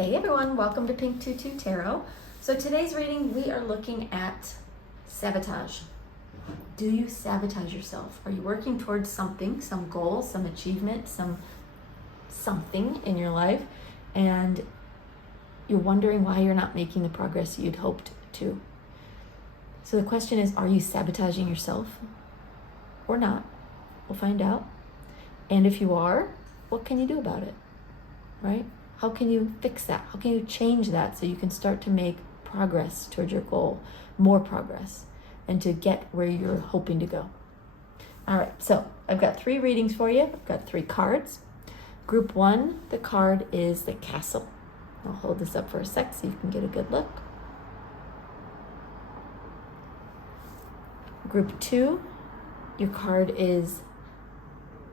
Hey everyone, welcome to Pink Tutu Tarot. So today's reading, we are looking at sabotage. Do you sabotage yourself? Are you working towards something, some goal, some achievement, something in your life, and you're wondering why you're not making the progress you'd hoped to? So the question is, are you sabotaging yourself or not? We'll find out. And if you are, what can you do about it, right? How can you fix that? How can you change that so you can start to make progress towards your goal, more progress, and to get where you're hoping to go? All right, so I've got 3 readings for you. I've got 3 cards. Group 1, the card is the Castle. I'll hold this up for a sec so you can get a good look. Group 2, your card is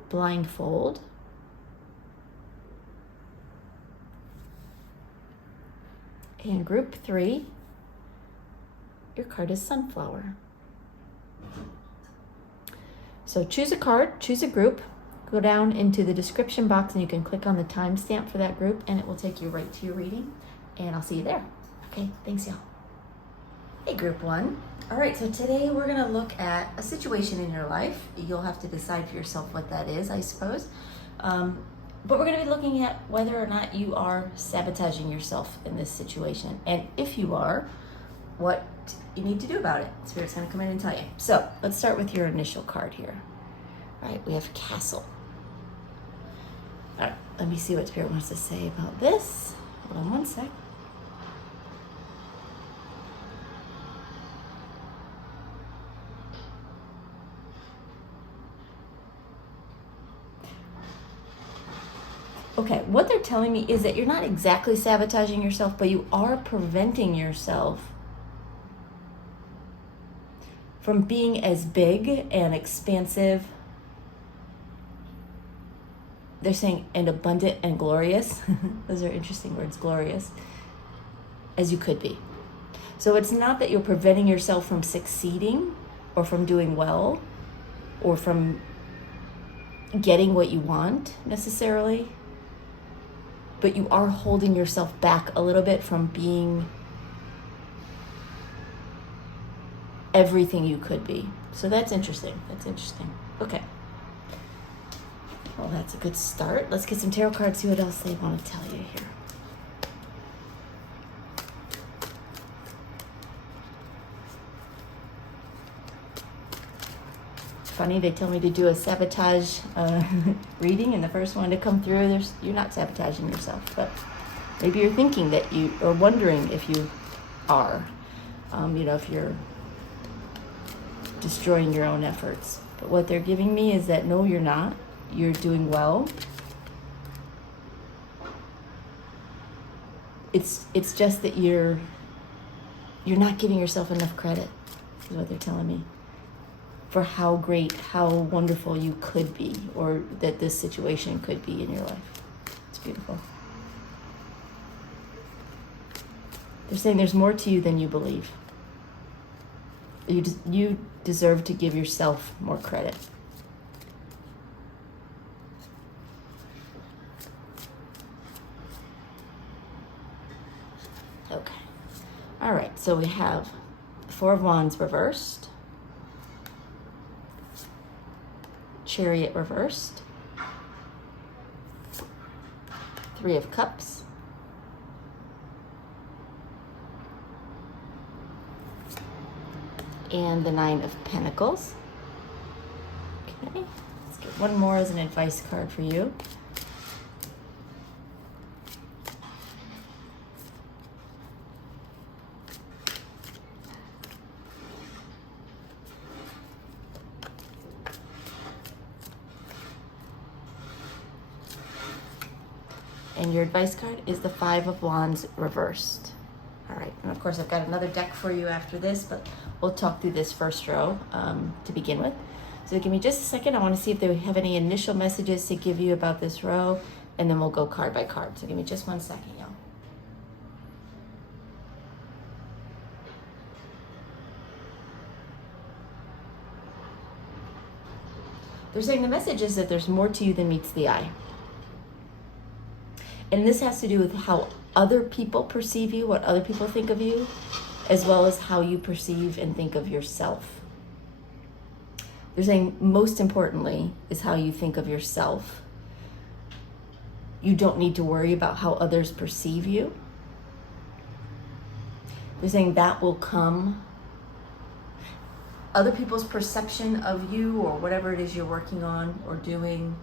Blindfold. And group 3, your card is Sunflower. So choose a card, choose a group, go down into the description box and you can click on the timestamp for that group and it will take you right to your reading, and I'll see you there. Okay, thanks y'all. Hey group 1. All right, so today we're gonna look at a situation in your life. You'll have to decide for yourself what that is, I suppose. But we're going to be looking at whether or not you are sabotaging yourself in this situation. And if you are, what you need to do about it. Spirit's going to come in and tell you. So let's start with your initial card here. All right, we have Castle. All right, let me see what Spirit wants to say about this. Hold on one sec. Okay, what they're telling me is that you're not exactly sabotaging yourself, but you are preventing yourself from being as big and expansive. They're saying, and abundant and glorious. Those are interesting words, glorious, as you could be. So it's not that you're preventing yourself from succeeding or from doing well or from getting what you want necessarily, but you are holding yourself back a little bit from being everything you could be. So that's interesting. That's interesting. Okay. Well, that's a good start. Let's get some tarot cards, see what else they want to tell you here. Funny, they tell me to do a sabotage reading, and the first one to come through, you're not sabotaging yourself, but maybe you're thinking that you, or wondering if you are, if you're destroying your own efforts. But what they're giving me is that no, you're not. You're doing well. It's just that you're not giving yourself enough credit, is what they're telling me, for how great, how wonderful you could be, or that this situation could be in your life. It's beautiful. They're saying there's more to you than you believe. You deserve to give yourself more credit. Okay. All right, so we have 4 of Wands reversed, Chariot reversed, 3 of Cups, and the 9 of Pentacles. Okay, let's get one more as an advice card for you. And your advice card is the 5 of Wands reversed. All right, and of course I've got another deck for you after this, but we'll talk through this first row to begin with. So give me just a second. I want to see if they have any initial messages to give you about this row, and then we'll go card by card. So give me just 1 second, y'all. They're saying the message is that there's more to you than meets the eye. And this has to do with how other people perceive you, what other people think of you, as well as how you perceive and think of yourself. They're saying most importantly is how you think of yourself. You don't need to worry about how others perceive you. They're saying that will come. Other people's perception of you or whatever it is you're working on or doing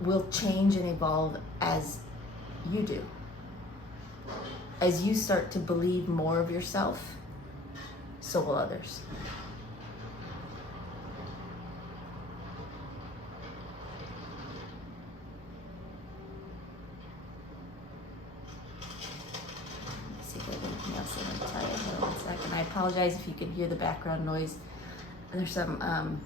will change and evolve as you do. As you start to believe more of yourself, so will others. I apologize if you can hear the background noise. There's some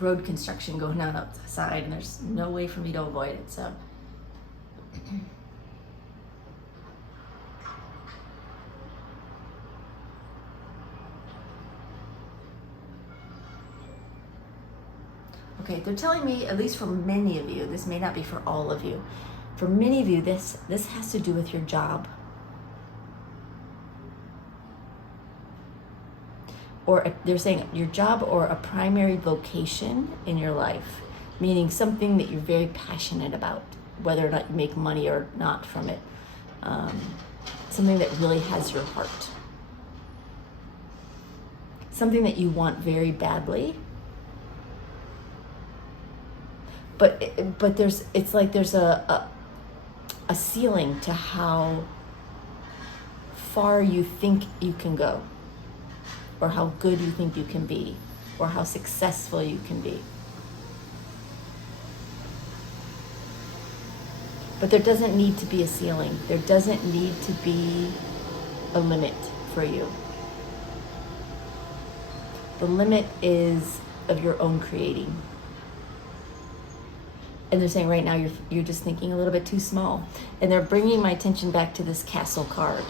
road construction going on outside, and there's no way for me to avoid it. So, okay, they're telling me, at least for many of you, this may not be for all of you. For many of you, this has to do with your job. Or they're saying your job or a primary vocation in your life, meaning something that you're very passionate about, whether or not you make money or not from it. Something that really has your heart. Something that you want very badly. But it's like there's a ceiling to how far you think you can go, or how good you think you can be, or how successful you can be. But there doesn't need to be a ceiling. There doesn't need to be a limit for you. The limit is of your own creating. And they're saying right now you're just thinking a little bit too small. And they're bringing my attention back to this castle card.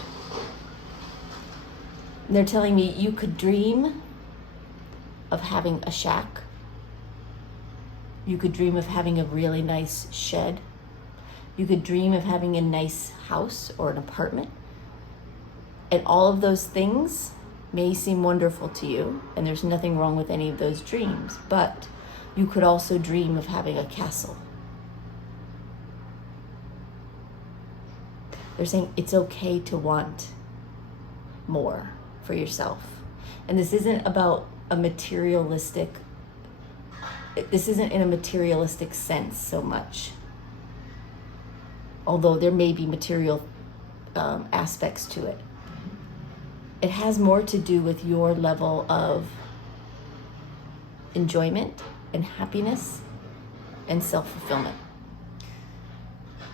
They're telling me you could dream of having a shack. You could dream of having a really nice shed. You could dream of having a nice house or an apartment. And all of those things may seem wonderful to you, and there's nothing wrong with any of those dreams. But you could also dream of having a castle. They're saying it's okay to want more for yourself. And this isn't about this isn't in a materialistic sense so much. Although there may be material aspects to it. It has more to do with your level of enjoyment and happiness and self-fulfillment.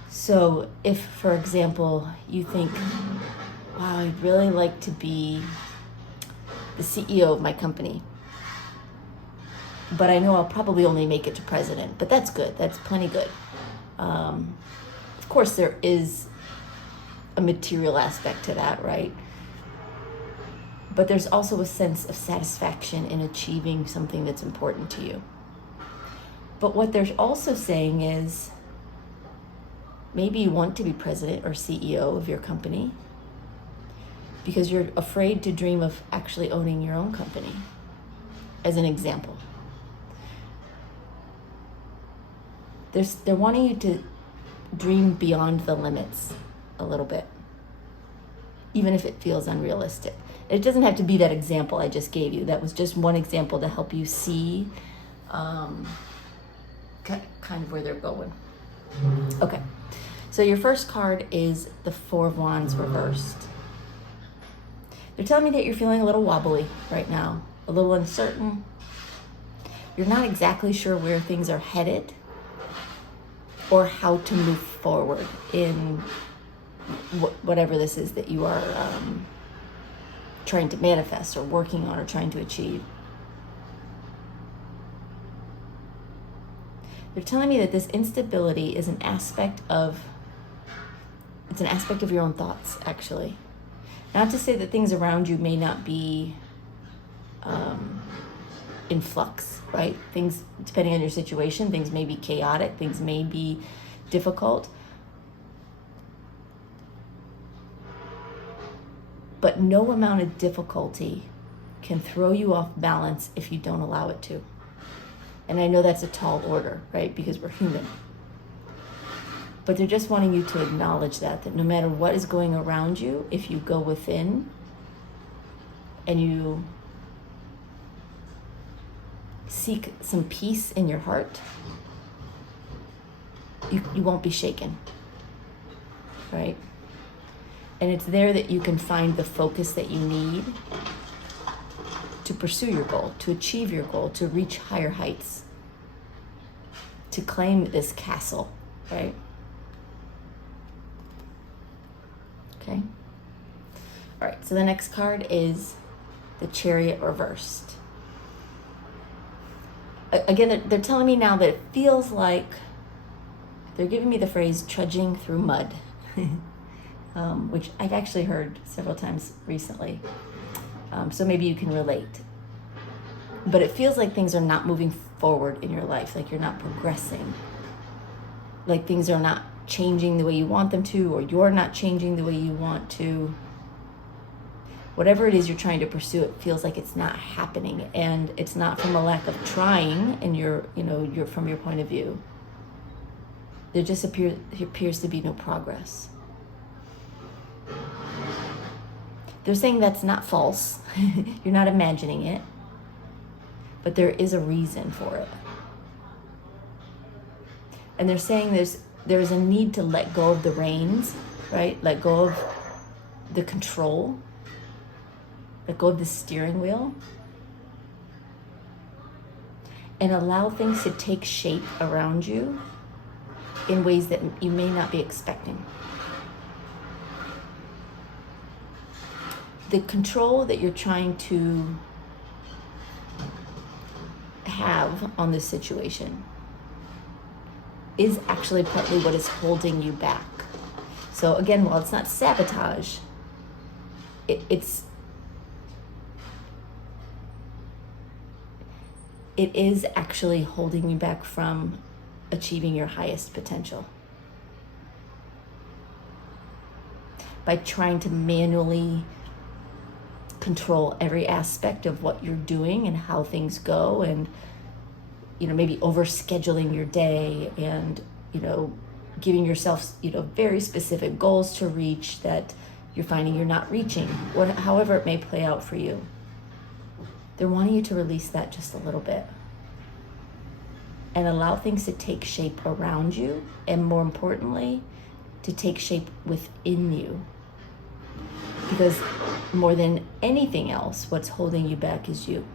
So if, for example, you think, wow, I'd really like to be the CEO of my company, but I know I'll probably only make it to president, but that's good. That's plenty good. Of course, there is a material aspect to that, right? But there's also a sense of satisfaction in achieving something that's important to you. But what they're also saying is, maybe you want to be president or CEO of your company because you're afraid to dream of actually owning your own company, as an example. They're wanting you to dream beyond the limits a little bit, even if it feels unrealistic. It doesn't have to be that example I just gave you. That was just one example to help you see kind of where they're going. Okay, so your first card is the Four of Wands reversed. They're telling me that you're feeling a little wobbly right now, a little uncertain. You're not exactly sure where things are headed or how to move forward in whatever this is that you are trying to manifest or working on or trying to achieve. They're telling me that this instability is an aspect of your own thoughts, actually. Not to say that things around you may not be in flux, right? Things, depending on your situation, things may be chaotic, things may be difficult, But no amount of difficulty can throw you off balance if you don't allow it to. And I know that's a tall order, right? Because we're human. But they're just wanting you to acknowledge that no matter what is going around you, if you go within and you seek some peace in your heart, you won't be shaken, right? And it's there that you can find the focus that you need to pursue your goal, to achieve your goal, to reach higher heights, to claim this castle, right? Okay. All right, so the next card is the Chariot reversed. Again, they're telling me now that it feels like they're giving me the phrase trudging through mud, which I've actually heard several times recently. So maybe you can relate. But it feels like things are not moving forward in your life, like you're not progressing, like things are not changing the way you want them to, or you're not changing the way you want to. Whatever it is you're trying to pursue, it feels like it's not happening, and it's not from a lack of trying and you're from your point of view. There just appears to be no progress. They're saying that's not false. You're not imagining it, but there is a reason for it. And they're saying there's a need to let go of the reins, right? Let go of the control. Let go of the steering wheel. And allow things to take shape around you in ways that you may not be expecting. The control that you're trying to have on this situation is actually partly what is holding you back. So again, while it's not sabotage, it is actually holding you back from achieving your highest potential. By trying to manually control every aspect of what you're doing and how things go, and maybe overscheduling your day, and giving yourself very specific goals to reach that you're finding you're not reaching, however it may play out for you. They're wanting you to release that just a little bit and allow things to take shape around you, and more importantly, to take shape within you. Because more than anything else, what's holding you back is you,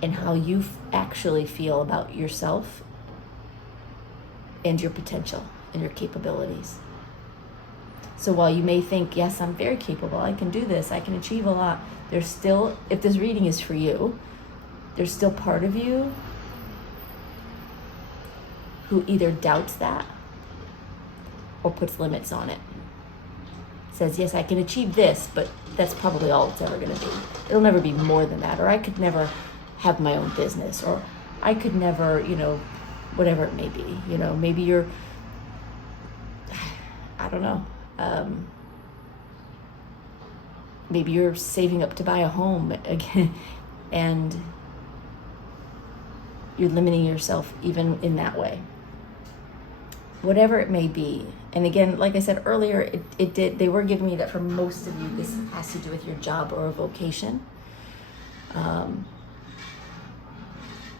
and how you actually feel about yourself and your potential and your capabilities. So while you may think, yes, I'm very capable, I can do this, I can achieve a lot, there's still, if this reading is for you, there's still part of you who either doubts that or puts limits on it. Says, yes, I can achieve this, but that's probably all it's ever going to be. It'll never be more than that, or I could never have my own business, or I could never, whatever it may be. Maybe you're, I don't know, maybe you're saving up to buy a home again, and you're limiting yourself even in that way. Whatever it may be. And again, like I said earlier, they were giving me that for most of you, this has to do with your job or a vocation.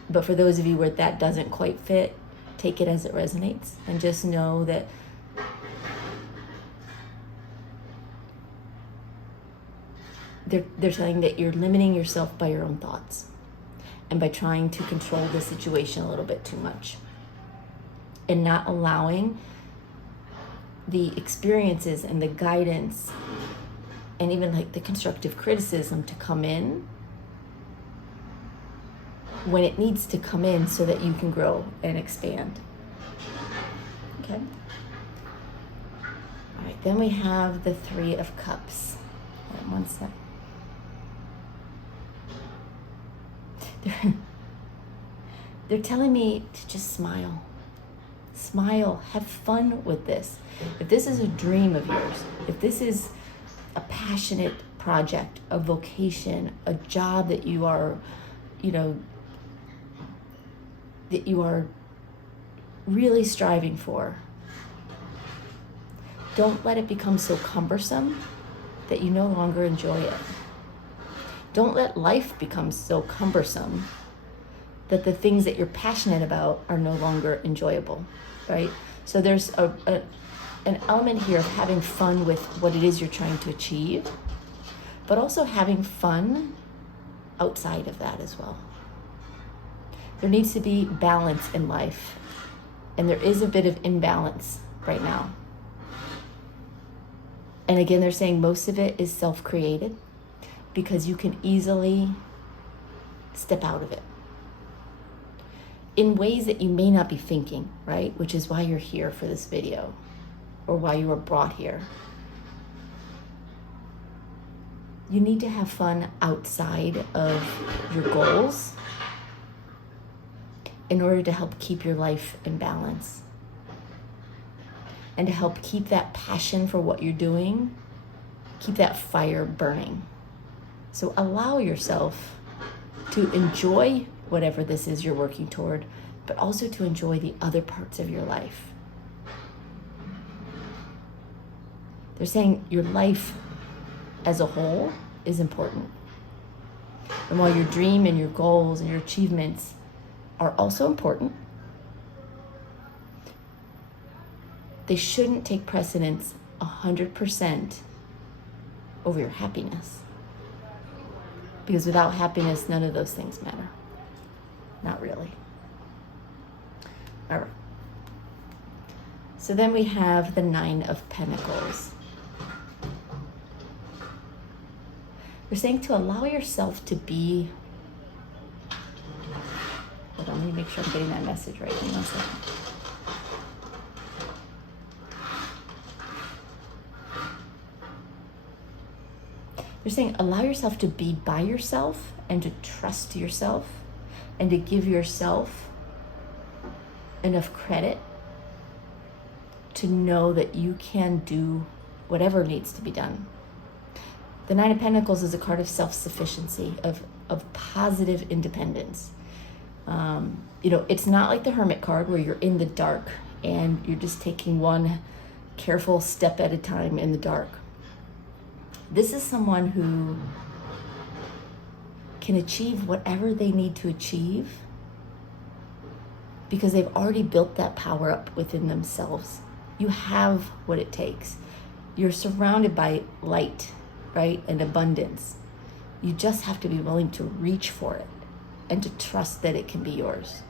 But for those of you where that doesn't quite fit, take it as it resonates, and just know that they're saying that you're limiting yourself by your own thoughts and by trying to control the situation a little bit too much, and not allowing the experiences and the guidance and even like the constructive criticism to come in when it needs to come in, so that you can grow and expand. Okay? All right, then we have the Three of Cups. Hold on one sec. They're telling me to just smile. Smile, have fun with this. If this is a dream of yours, if this is a passionate project, a vocation, a job that you are, that you are really striving for. Don't let it become so cumbersome that you no longer enjoy it. Don't let life become so cumbersome that the things that you're passionate about are no longer enjoyable, right? So there's an element here of having fun with what it is you're trying to achieve, but also having fun outside of that as well. There needs to be balance in life, and there is a bit of imbalance right now. And again, they're saying most of it is self-created because you can easily step out of it in ways that you may not be thinking, right? Which is why you're here for this video, or why you were brought here. You need to have fun outside of your goals in order to help keep your life in balance and to help keep that passion for what you're doing, keep that fire burning. So allow yourself to enjoy whatever this is you're working toward, but also to enjoy the other parts of your life. They're saying your life as a whole is important. And while your dream and your goals and your achievements are also important, they shouldn't take precedence 100% over your happiness. Because without happiness, none of those things matter. Not really. All right. So then we have the 9 of Pentacles. We're saying to allow yourself to be... Hold on, let me make sure I'm getting that message right. Hang on a second. They're saying allow yourself to be by yourself and to trust yourself and to give yourself enough credit to know that you can do whatever needs to be done. The 9 of Pentacles is a card of self-sufficiency, of positive independence. It's not like the Hermit card where you're in the dark and you're just taking one careful step at a time in the dark. This is someone who can achieve whatever they need to achieve because they've already built that power up within themselves. You have what it takes. You're surrounded by light, right, and abundance. You just have to be willing to reach for it and to trust that it can be yours.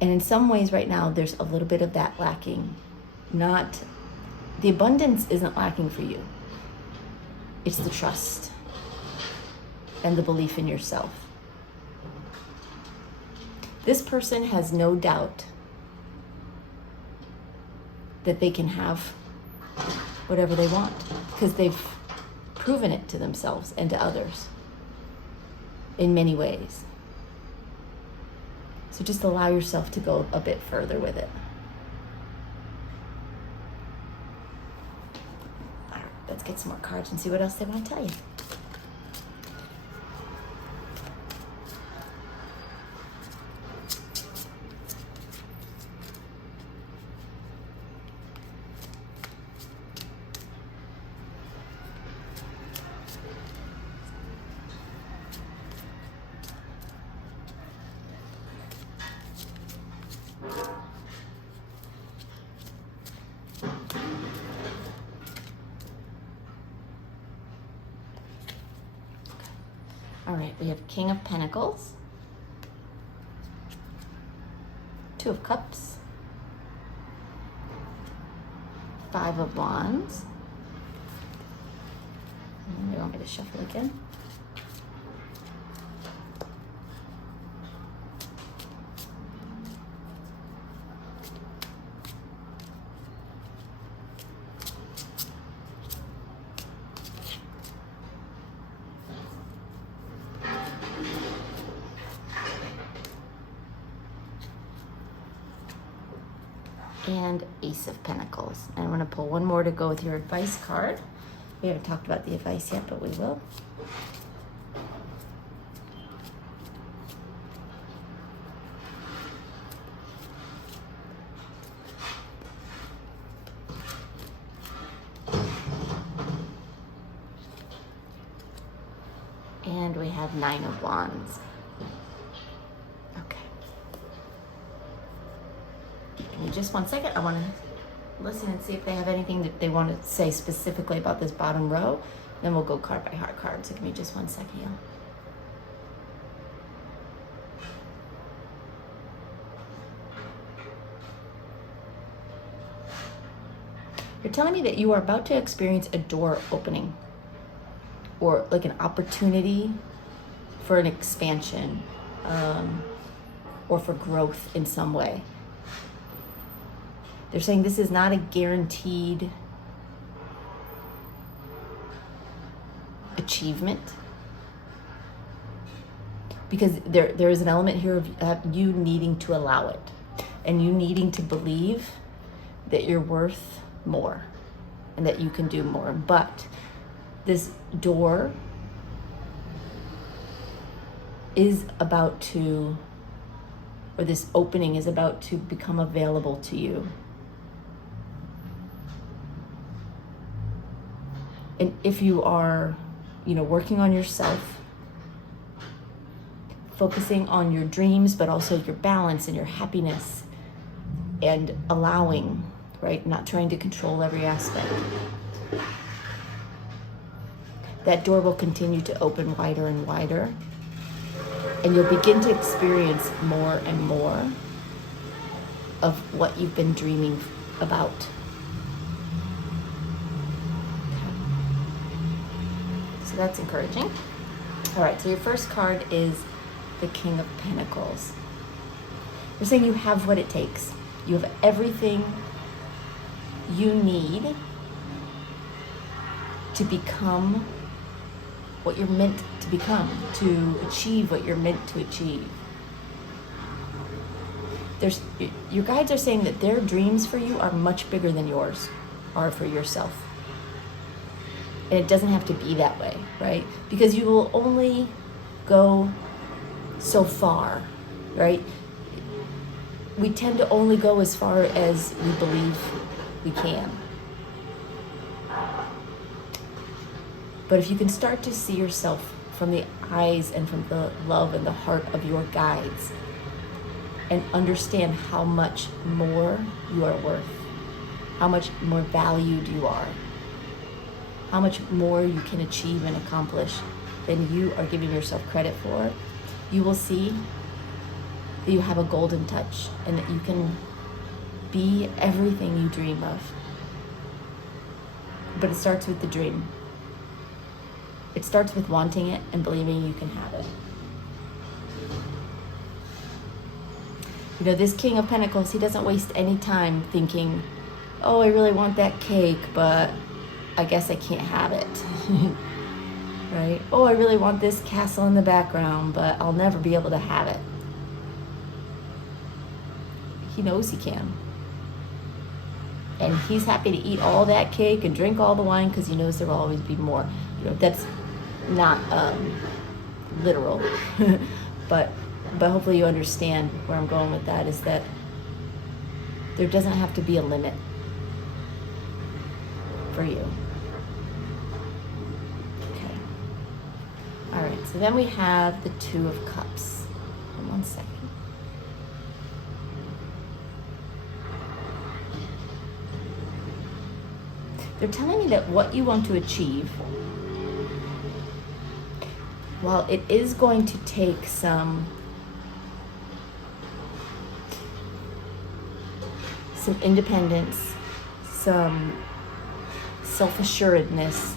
And in some ways right now, there's a little bit of that lacking. The abundance isn't lacking for you. It's the trust and the belief in yourself. This person has no doubt that they can have whatever they want because they've proven it to themselves and to others in many ways. So just allow yourself to go a bit further with it. All right, let's get some more cards and see what else they want to tell you. All right, we have King of Pentacles, 2 of Cups, 5 of Wands. You want me to shuffle again? And Ace of Pentacles. And I'm going to pull one more to go with your advice card. We haven't talked about the advice yet, but we will. And we have 9 of Wands. Okay. Give me just 1 second. I want to listen and see if they have anything that they want to say specifically about this bottom row. Then we'll go card by card. So give me just 1 second, y'all. You're telling me that you are about to experience a door opening, or like an opportunity for an expansion, or for growth in some way. They're saying this is not a guaranteed achievement, because there is an element here of you needing to allow it, and you needing to believe that you're worth more and that you can do more. But this door is about to, or this opening is about to become available to you. And if you are, working on yourself, focusing on your dreams, but also your balance and your happiness, and allowing, right? Not trying to control every aspect. That door will continue to open wider and wider, and you'll begin to experience more and more of what you've been dreaming about. Okay. So that's encouraging. All right, so your first card is the King of Pentacles. They're saying you have what it takes. You have everything you need to become what you're meant to become, to achieve what you're meant to achieve. Your guides are saying that their dreams for you are much bigger than yours are for yourself. And it doesn't have to be that way, right? Because you will only go so far, right? We tend to only go as far as we believe we can. But if you can start to see yourself from the eyes and from the love and the heart of your guides, and understand how much more you are worth, how much more valued you are, how much more you can achieve and accomplish than you are giving yourself credit for, you will see that you have a golden touch and that you can be everything you dream of. But it starts with the dream. It starts with wanting it and believing you can have it. This King of Pentacles, he doesn't waste any time thinking, oh, I really want that cake, but I guess I can't have it. Right? Oh, I really want this castle in the background, but I'll never be able to have it. He knows he can. And he's happy to eat all that cake and drink all the wine because he knows there will always be more. That's not literal, but hopefully you understand where I'm going with that, is that there doesn't have to be a limit for you. Okay. All right, so then we have the Two of Cups. Hold on 1 second. They're telling me that what you want to achieve, while it is going to take some independence, some self-assuredness,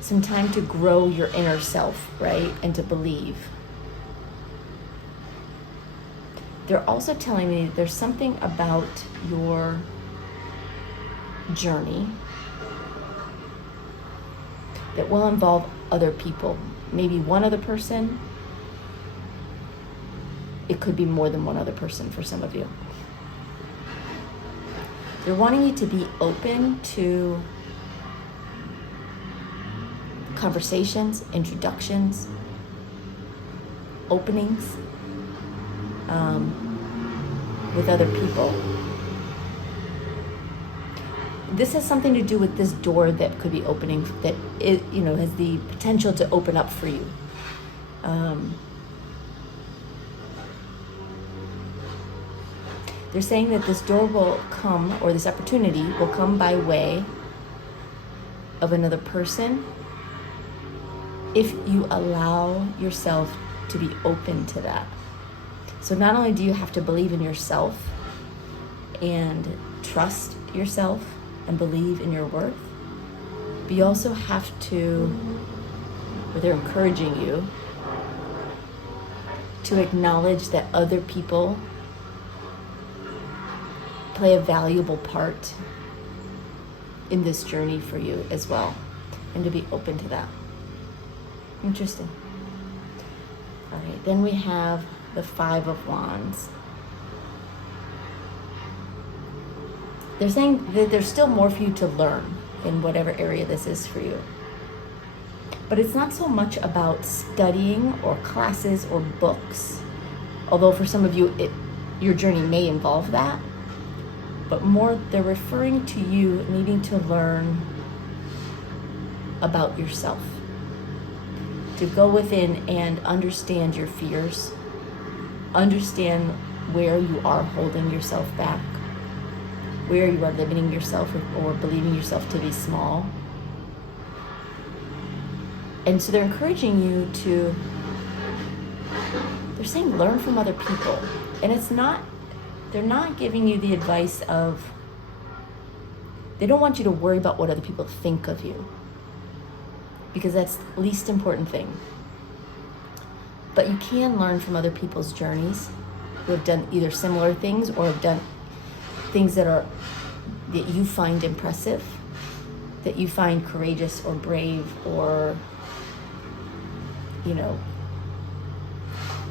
some time to grow your inner self, right? And to believe. They're also telling me that there's something about your journey that will involve other people. Maybe one other person. It could be more than one other person for some of you. They're wanting you to be open to conversations, introductions, openings with other people. This has something to do with this door that could be opening, that it, has the potential to open up for you. They're saying that this door will come, or this opportunity will come by way of another person if you allow yourself to be open to that. So not only do you have to believe in yourself and trust yourself and believe in your worth, but you also have to, or they're encouraging you to acknowledge that other people play a valuable part in this journey for you as well, and to be open to that. Interesting. All right, then we have the Five of Wands. They're saying that there's still more for you to learn in whatever area this is for you. But it's not so much about studying or classes or books, although for some of you, your journey may involve that, but more they're referring to you needing to learn about yourself, to go within and understand your fears, understand where you are holding yourself back, where you are limiting yourself or believing yourself to be small. And so they're encouraging you to, they're saying learn from other people. And they're not giving you the advice of, they don't want you to worry about what other people think of you, because that's the least important thing. But you can learn from other people's journeys who have done either similar things or have done things that you find impressive, that you find courageous or brave or,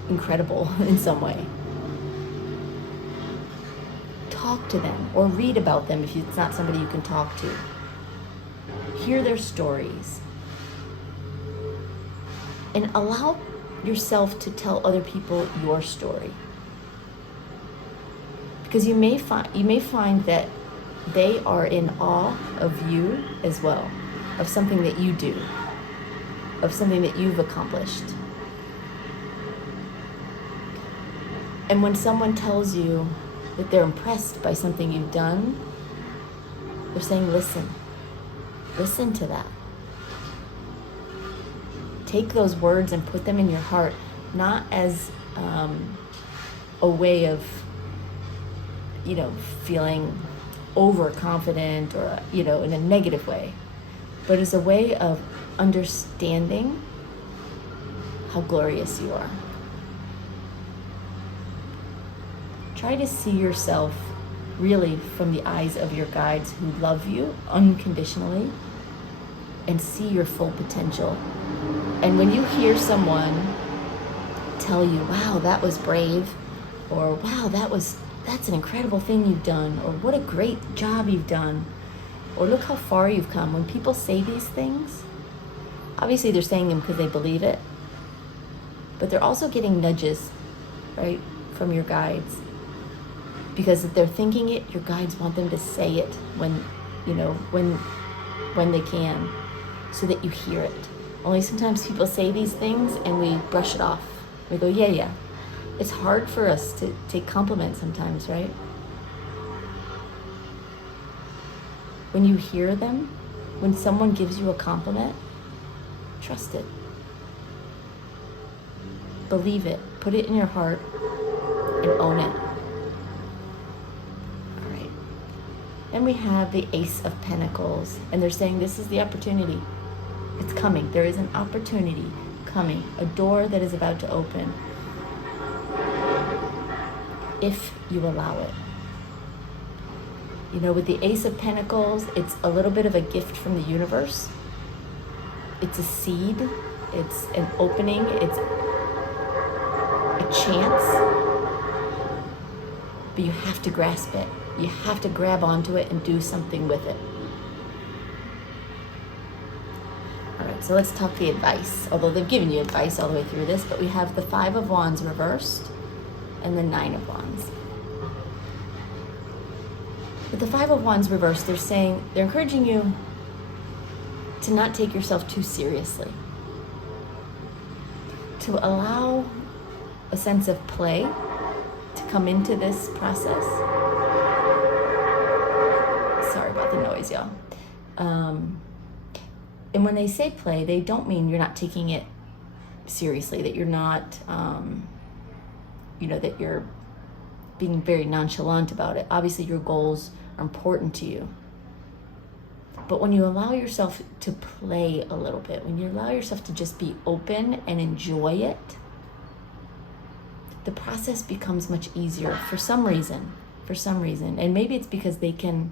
incredible in some way. Talk to them or read about them if it's not somebody you can talk to. Hear their stories. And allow yourself to tell other people your story. Because you may find that they are in awe of you as well, of something that you do, of something that you've accomplished. And when someone tells you that they're impressed by something you've done, they're saying, listen to that. Take those words and put them in your heart, not as a way of, feeling overconfident or, in a negative way, but as a way of understanding how glorious you are. Try to see yourself really from the eyes of your guides who love you unconditionally and see your full potential. And when you hear someone tell you, wow, that was brave, or wow, that's an incredible thing you've done, or what a great job you've done, or look how far you've come. When people say these things, obviously they're saying them because they believe it, but they're also getting nudges, right, from your guides. Because if they're thinking it, your guides want them to say it when they can, so that you hear it. Only sometimes people say these things and we brush it off. We go, yeah. It's hard for us to take compliments sometimes, right? When you hear them, when someone gives you a compliment, trust it. Believe it. Put it in your heart and own it. All right. Then we have the Ace of Pentacles, and they're saying this is the opportunity. It's coming. There is an opportunity coming, a door that is about to open, if you allow it. With the Ace of Pentacles, it's a little bit of a gift from the universe. It's a seed. It's an opening. It's a chance. But you have to grasp it. You have to grab onto it and do something with it. All right, so let's talk the advice. Although they've given you advice all the way through this, but we have the 5 of Wands reversed and the 9 of Wands. With the 5 of Wands reversed, they're encouraging you to not take yourself too seriously. To allow a sense of play to come into this process. Sorry about the noise, y'all. And when they say play, they don't mean you're not taking it seriously, that you're not, that you're being very nonchalant about it. Obviously, your goals are important to you. But when you allow yourself to play a little bit, when you allow yourself to just be open and enjoy it, the process becomes much easier for some reason. And maybe it's because they can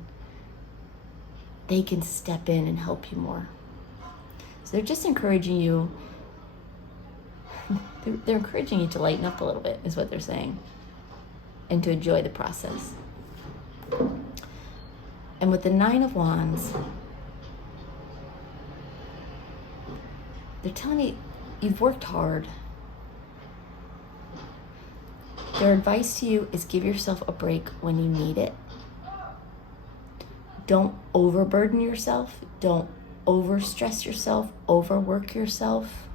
step in and help you more. So they're just encouraging you, they're encouraging you to lighten up a little bit, is what they're saying, and to enjoy the process. And with the 9 of Wands, they're telling me you've worked hard. Their advice to you is give yourself a break when you need it. Don't overburden yourself. Don't overstress yourself, overwork yourself.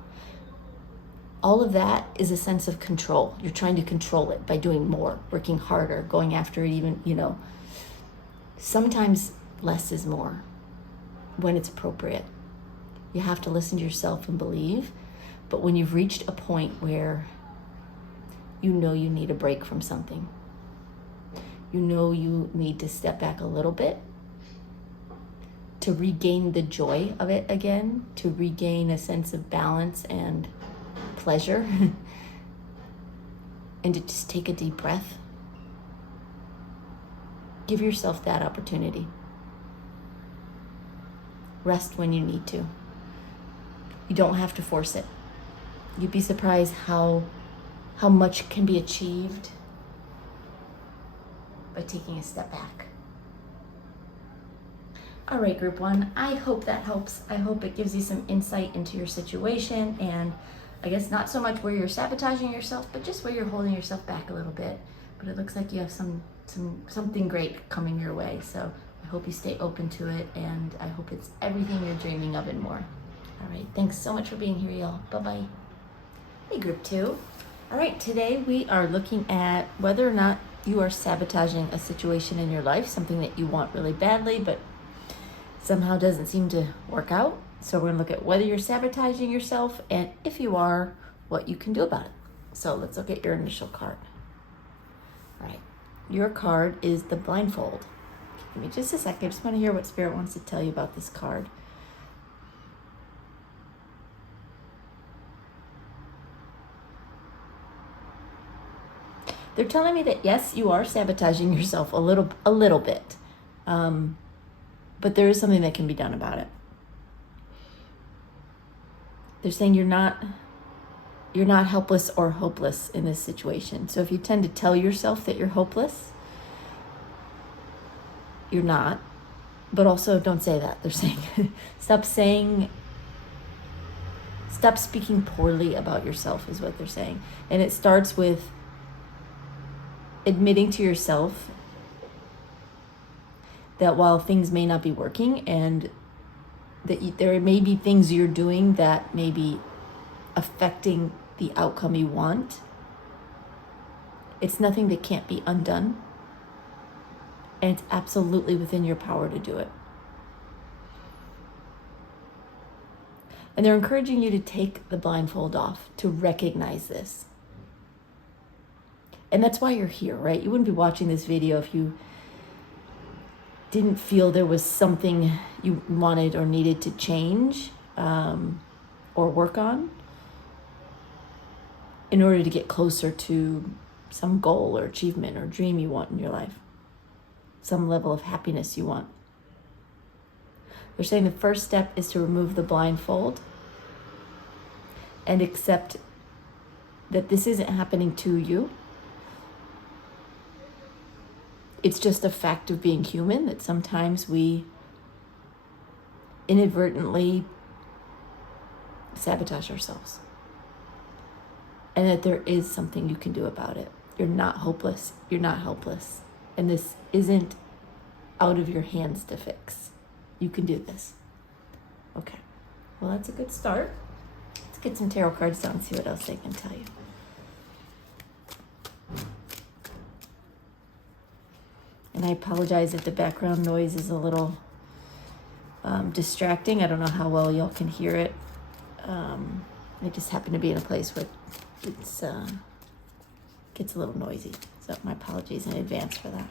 All of that is a sense of control. You're trying to control it by doing more, working harder, going after it even, Sometimes less is more when it's appropriate. You have to listen to yourself and believe. But when you've reached a point where you know you need a break from something, you know you need to step back a little bit to regain the joy of it again, to regain a sense of balance and pleasure, and to just take a deep breath. Give yourself that opportunity. Rest when you need to. You don't have to force it. You'd be surprised how much can be achieved by taking a step back. All right, group 1, I hope that helps. I hope it gives you some insight into your situation, and I guess not so much where you're sabotaging yourself, but just where you're holding yourself back a little bit. But it looks like you have something great coming your way. So I hope you stay open to it, and I hope it's everything you're dreaming of and more. All right, thanks so much for being here, y'all. Bye-bye. Hey, group 2. All right, today we are looking at whether or not you are sabotaging a situation in your life, something that you want really badly, but somehow doesn't seem to work out. So we're gonna look at whether you're sabotaging yourself, and if you are, what you can do about it. So let's look at your initial card. All right, your card is the blindfold. Give me just a second. I just want to hear what Spirit wants to tell you about this card. They're telling me that yes, you are sabotaging yourself a little bit, but there is something that can be done about it. They're saying you're not helpless or hopeless in this situation. So if you tend to tell yourself that you're hopeless, you're not. But also don't say that. They're saying stop speaking poorly about yourself is what they're saying. And it starts with admitting to yourself that while things may not be working, and that there may be things you're doing that may be affecting the outcome you want, it's nothing that can't be undone. And it's absolutely within your power to do it. And they're encouraging you to take the blindfold off, to recognize this. And that's why you're here, right? You wouldn't be watching this video if you didn't feel there was something you wanted or needed to change or work on in order to get closer to some goal or achievement or dream you want in your life, some level of happiness you want. They're saying the first step is to remove the blindfold and accept that this isn't happening to you. It's just a fact of being human that sometimes we inadvertently sabotage ourselves. And that there is something you can do about it. You're not hopeless. You're not helpless. And this isn't out of your hands to fix. You can do this. Okay. Well, that's a good start. Let's get some tarot cards down and see what else they can tell you. And I apologize if the background noise is a little distracting. I don't know how well y'all can hear it. I just happen to be in a place where it's gets a little noisy. So my apologies in advance for that.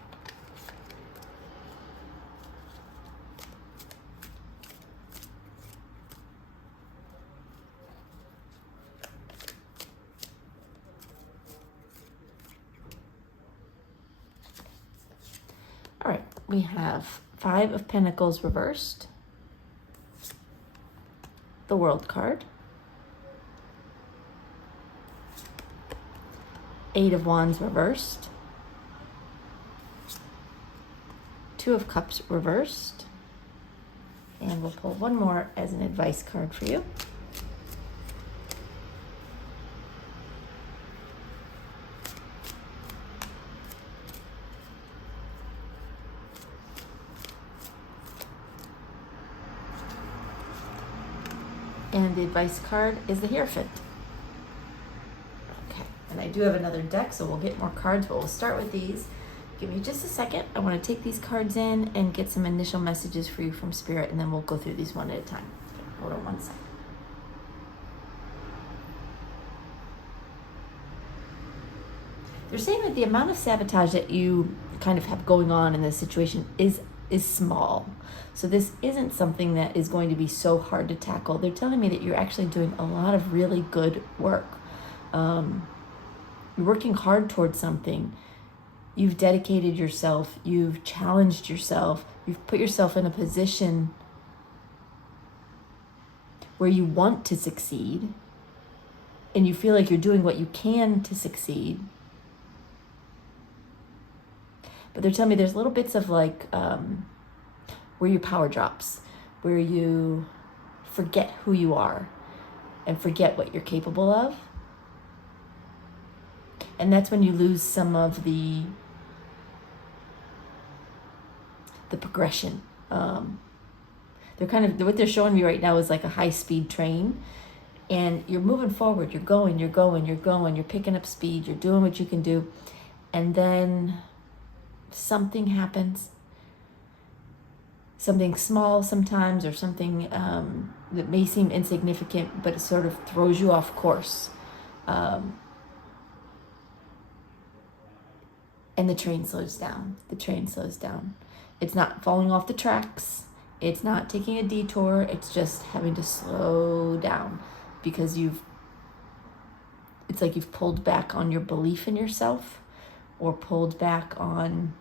All right, we have 5 of Pentacles reversed, the World card, 8 of Wands reversed, 2 of Cups reversed, and we'll pull one more as an advice card for you. And the advice card is the Hierophant. Okay, and I do have another deck, so we'll get more cards, but we'll start with these. Give me just a second. I want to take these cards in and get some initial messages for you from Spirit, and then we'll go through these one at a time. Okay, hold on one second. They're saying that the amount of sabotage that you kind of have going on in this situation is small. So this isn't something that is going to be so hard to tackle. They're telling me that you're actually doing a lot of really good work. You're working hard towards something. You've dedicated yourself. You've challenged yourself. You've put yourself in a position where you want to succeed, and you feel like you're doing what you can to succeed. But they're telling me there's little bits of like where your power drops, where you forget who you are and forget what you're capable of. And that's when you lose some of the progression. They're kind of, what they're showing me right now is like a high-speed train, and you're moving forward, you're going, you're picking up speed, you're doing what you can do, and then something happens, something small sometimes, or something that may seem insignificant, but it sort of throws you off course. And the train slows down. It's not falling off the tracks. It's not taking a detour. It's just having to slow down because it's like you've pulled back on your belief in yourself, or pulled back on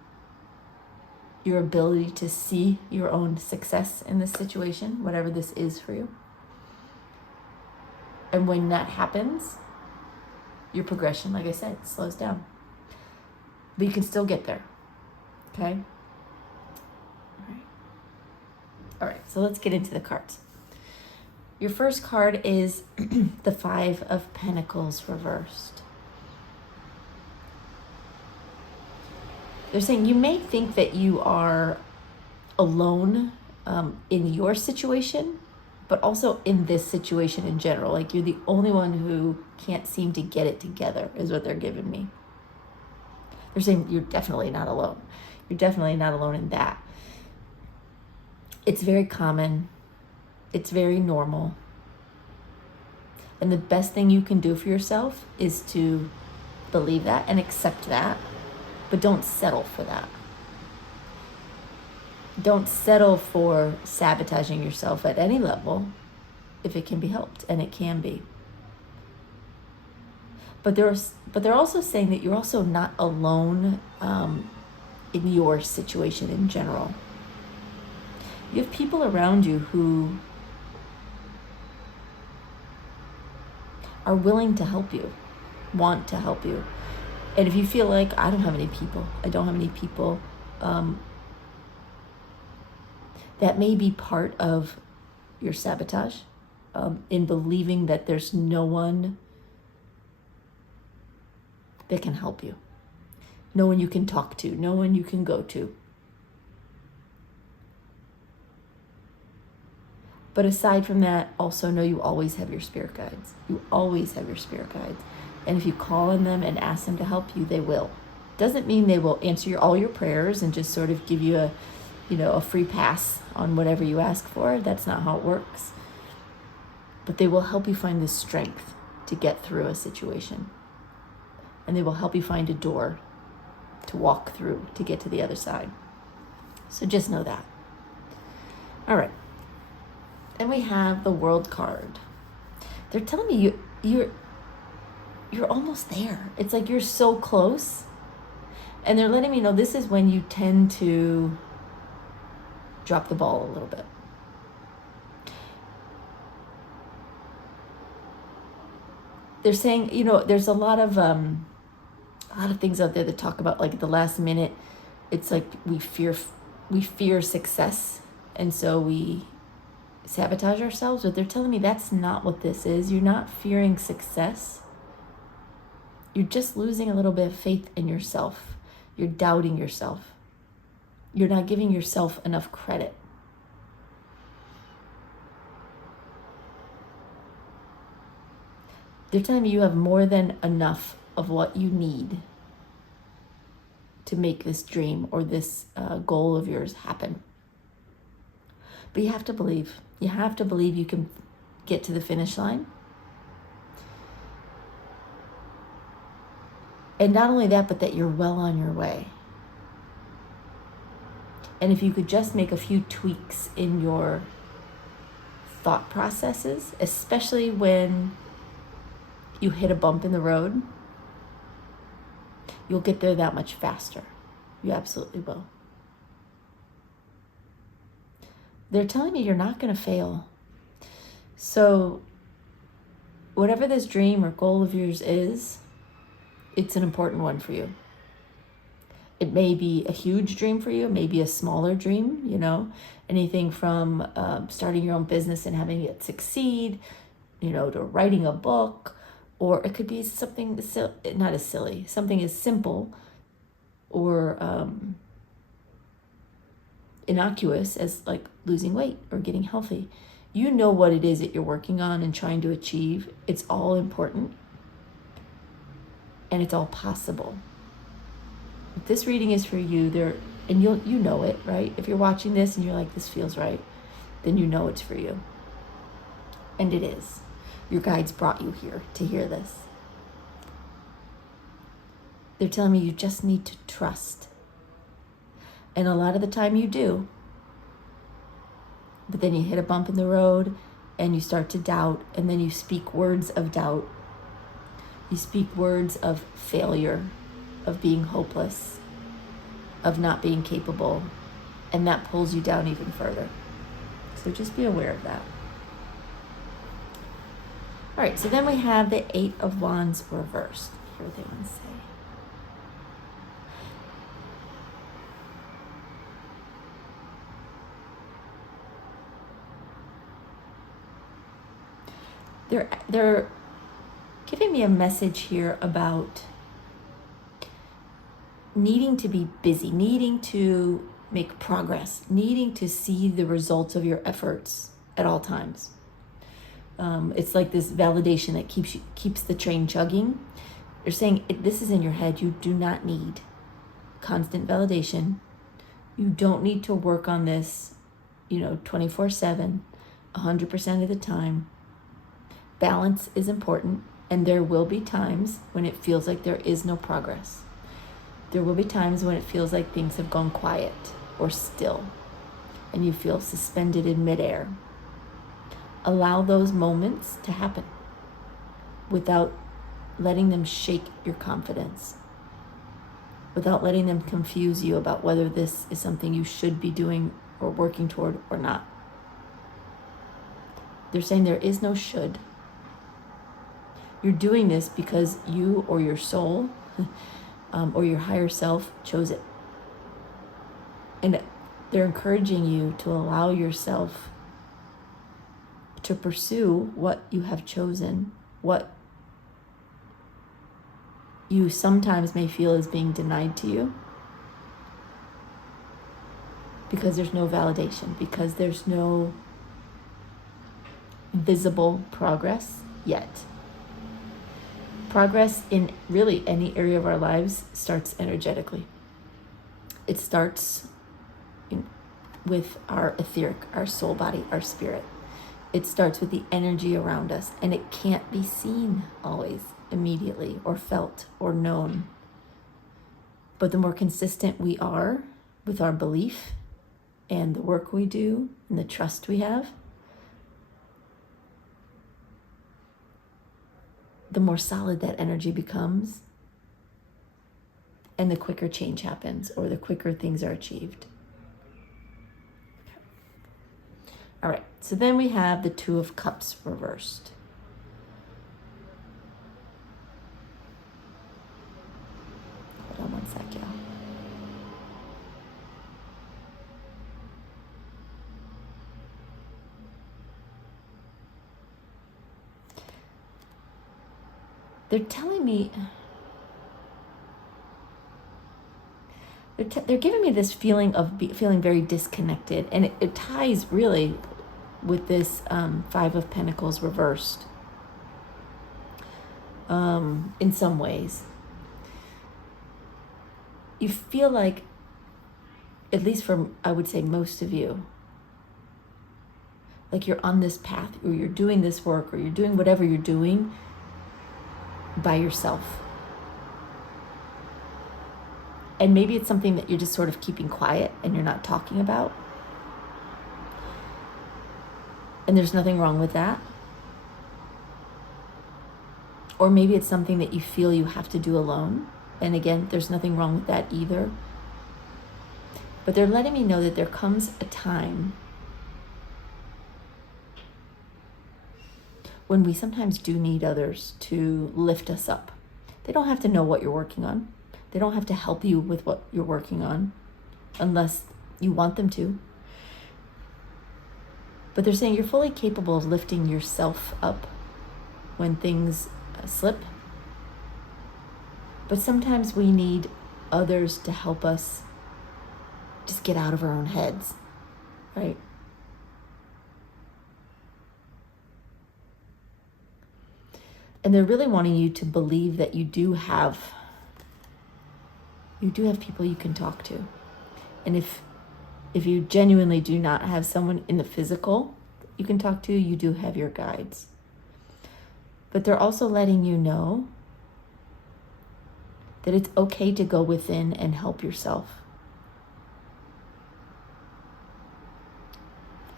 your ability to see your own success in this situation, whatever this is for you. And when that happens, your progression, like I said, slows down. But you can still get there, okay? All right, so let's get into the cards. Your first card is the 5 of Pentacles reversed. They're saying you may think that you are alone in your situation, but also in this situation in general. Like you're the only one who can't seem to get it together, is what they're giving me. They're saying you're definitely not alone. You're definitely not alone in that. It's very common. It's very normal. And the best thing you can do for yourself is to believe that and accept that, but don't settle for that. Don't settle for sabotaging yourself at any level if it can be helped, and it can be. But they're also saying that you're also not alone in your situation in general. You have people around you who are willing to help you, want to help you. And if you feel like, I don't have any people, that may be part of your sabotage, in believing that there's no one that can help you, no one you can talk to, no one you can go to. But aside from that, also know you always have your spirit guides. You always have your spirit guides. And if you call on them and ask them to help you, they will. Doesn't mean they will answer all your prayers and just sort of give you a free pass on whatever you ask for. That's not how it works. But they will help you find the strength to get through a situation. And they will help you find a door to walk through to get to the other side. So just know that. All right. Then we have the World card. They're telling me you're almost there. It's like you're so close. And they're letting me know this is when you tend to drop the ball a little bit. They're saying, there's a lot of things out there that talk about like at the last minute. It's like we fear success, and so we sabotage ourselves. But they're telling me that's not what this is. You're not fearing success. You're just losing a little bit of faith in yourself. You're doubting yourself. You're not giving yourself enough credit. They're telling me you have more than enough of what you need to make this dream or this goal of yours happen. But you have to believe. You have to believe you can get to the finish line. And not only that, but that you're well on your way. And if you could just make a few tweaks in your thought processes, especially when you hit a bump in the road, you'll get there that much faster. You absolutely will. They're telling me you're not going to fail. So whatever this dream or goal of yours is, it's an important one for you. It may be a huge dream for you, maybe a smaller dream, anything from starting your own business and having it succeed, to writing a book, or it could be something not as silly, something as simple or innocuous as like losing weight or getting healthy. You know what it is that you're working on and trying to achieve. It's all important and it's all possible. If this reading is for you, and you know it, right? If you're watching this and you're like, this feels right, then you know it's for you. And it is. Your guides brought you here to hear this. They're telling me you just need to trust. And a lot of the time you do. But then you hit a bump in the road and you start to doubt, and then you speak words of doubt. You speak words of failure, of being hopeless, of not being capable, and that pulls you down even further. So just be aware of that. All right, so then we have the Eight of Wands reversed. Hear what they want to say. They're giving me a message here about needing to be busy, needing to make progress, needing to see the results of your efforts at all times. It's like this validation that keeps the train chugging. They're saying this is in your head. You do not need constant validation. You don't need to work on this, 24/7, 100% of the time. Balance is important, and there will be times when it feels like there is no progress. There will be times when it feels like things have gone quiet or still, and you feel suspended in midair. Allow those moments to happen without letting them shake your confidence, without letting them confuse you about whether this is something you should be doing or working toward or not. They're saying there is no should. You're doing this because you or your soul or your higher self chose it. And they're encouraging you to allow yourself to pursue what you have chosen, what you sometimes may feel is being denied to you, because there's no validation, because there's no visible progress yet. Progress in really any area of our lives starts energetically. It starts with our etheric, our soul body, our spirit. It starts with the energy around us, and it can't be seen always immediately or felt or known. But the more consistent we are with our belief and the work we do and the trust we have, the more solid that energy becomes, and the quicker change happens, or the quicker things are achieved. All right, so then we have the Two of Cups reversed. Hold on one sec, y'all. They're telling me, they're giving me this feeling of feeling very disconnected, and it ties really with this Five of Pentacles reversed in some ways. You feel like, at least for, I would say, most of you, like you're on this path, or you're doing this work, or you're doing whatever you're doing by yourself. And maybe it's something that you're just sort of keeping quiet and you're not talking about. And there's nothing wrong with that. Or maybe it's something that you feel you have to do alone. And again, there's nothing wrong with that either. But they're letting me know that there comes a time when we sometimes do need others to lift us up. They don't have to know what you're working on. They don't have to help you with what you're working on unless you want them to. But they're saying you're fully capable of lifting yourself up when things slip. But sometimes we need others to help us just get out of our own heads, right? And they're really wanting you to believe that you do have people you can talk to. And if you genuinely do not have someone in the physical you can talk to, you do have your guides. But they're also letting you know that it's okay to go within and help yourself.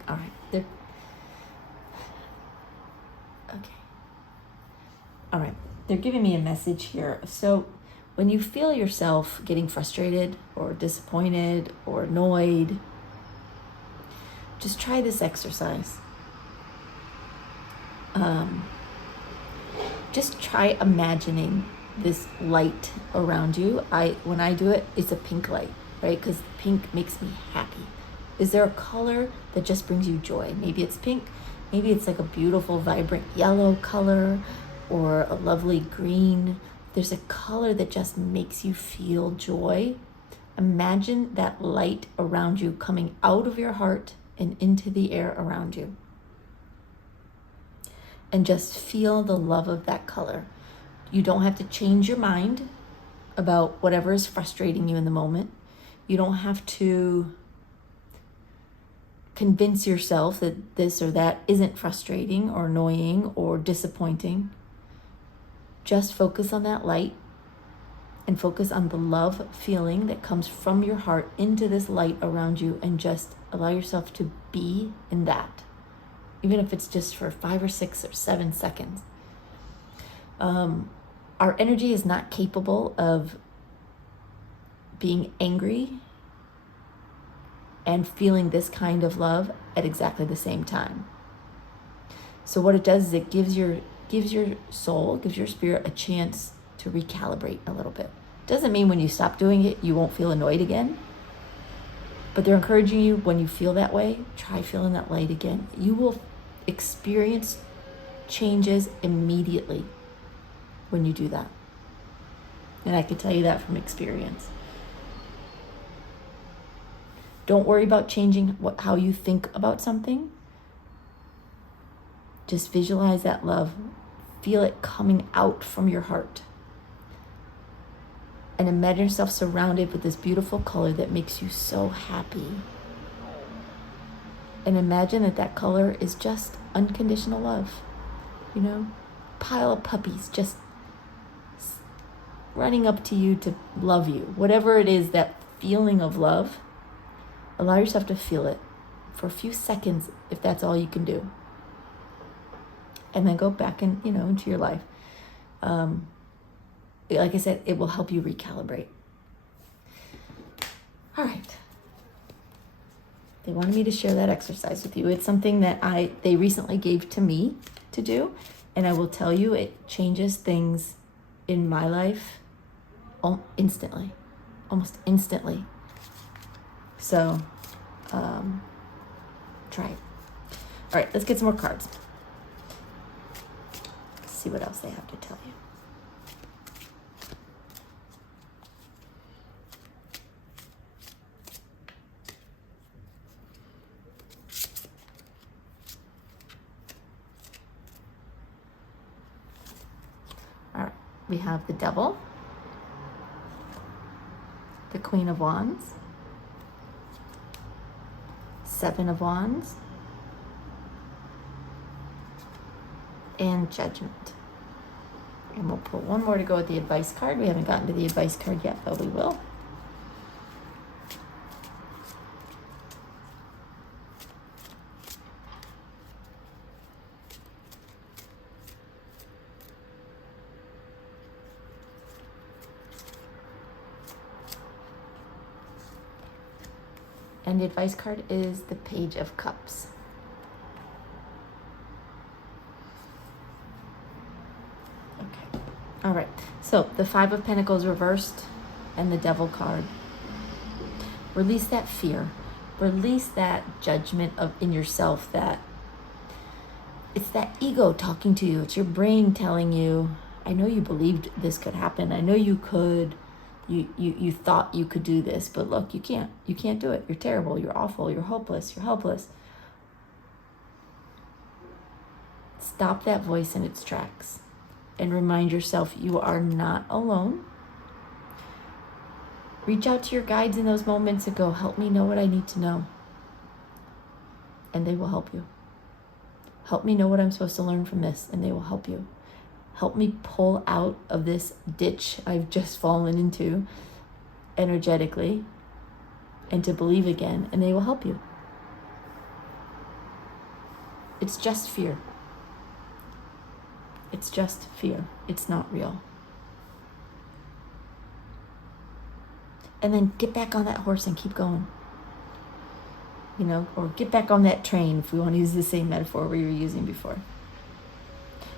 All right. Okay. All right. They're giving me a message here. So when you feel yourself getting frustrated or disappointed or annoyed, just try this exercise. Just try imagining this light around you. When I do it, it's a pink light, right? Because pink makes me happy. Is there a color that just brings you joy? Maybe it's pink. Maybe it's like a beautiful, vibrant yellow color or a lovely green. There's a color that just makes you feel joy. Imagine that light around you coming out of your heart and into the air around you. And just feel the love of that color. You don't have to change your mind about whatever is frustrating you in the moment. You don't have to convince yourself that this or that isn't frustrating or annoying or disappointing. Just focus on that light and focus on the love feeling that comes from your heart into this light around you, and just allow yourself to be in that. Even if it's just for 5 or 6 or 7 seconds. Our energy is not capable of being angry and feeling this kind of love at exactly the same time. So what it does is it gives your soul, gives your spirit a chance to recalibrate a little bit. Doesn't mean when you stop doing it, you won't feel annoyed again. But they're encouraging you, when you feel that way, try feeling that light again. You will experience changes immediately when you do that. And I can tell you that from experience. Don't worry about changing how you think about something. Just visualize that love. Feel it coming out from your heart. And imagine yourself surrounded with this beautiful color that makes you so happy. And imagine that color is just unconditional love. Pile of puppies just running up to you to love you. Whatever it is, that feeling of love, allow yourself to feel it for a few seconds if that's all you can do. And then go back into your life. Like I said, it will help you recalibrate. All right. They wanted me to share that exercise with you. It's something that they recently gave to me to do. And I will tell you, it changes things in my life instantly. Almost instantly. So, try it. All right, let's get some more cards. See what else they have to tell you. All right, we have the Devil, the Queen of Wands, Seven of Wands, and Judgment. And we'll pull one more to go with the advice card. We haven't gotten to the advice card yet, but we will. And the advice card is the Page of Cups. All right, so the Five of Pentacles reversed and the Devil card. Release that fear. Release that judgment in yourself that it's that ego talking to you. It's your brain telling you, I know you believed this could happen. I know you could. You thought you could do this, but look, you can't. You can't do it. You're terrible. You're awful. You're hopeless. You're helpless. Stop that voice in its tracks. And remind yourself you are not alone. Reach out to your guides in those moments and go, help me know what I need to know. And they will help you. Help me know what I'm supposed to learn from this, and they will help you. Help me pull out of this ditch I've just fallen into energetically and to believe again, and they will help you. It's just fear. It's just fear. It's not real. And then get back on that horse and keep going. Or get back on that train if we want to use the same metaphor we were using before.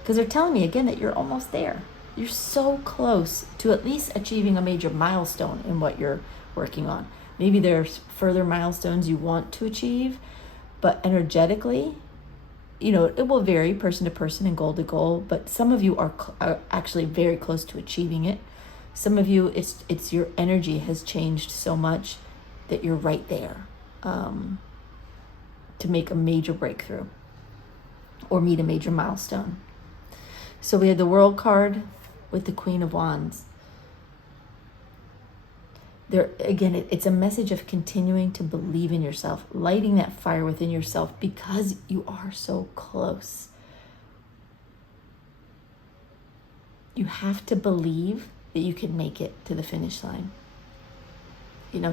Because they're telling me again that you're almost there. You're so close to at least achieving a major milestone in what you're working on. Maybe there's further milestones you want to achieve, but energetically, it will vary person to person and goal to goal, but some of you are actually very close to achieving it. Some of you, it's your energy has changed so much that you're right there to make a major breakthrough or meet a major milestone. So we had the World card with the Queen of Wands. There again, it's a message of continuing to believe in yourself, lighting that fire within yourself because you are so close. You have to believe that you can make it to the finish line.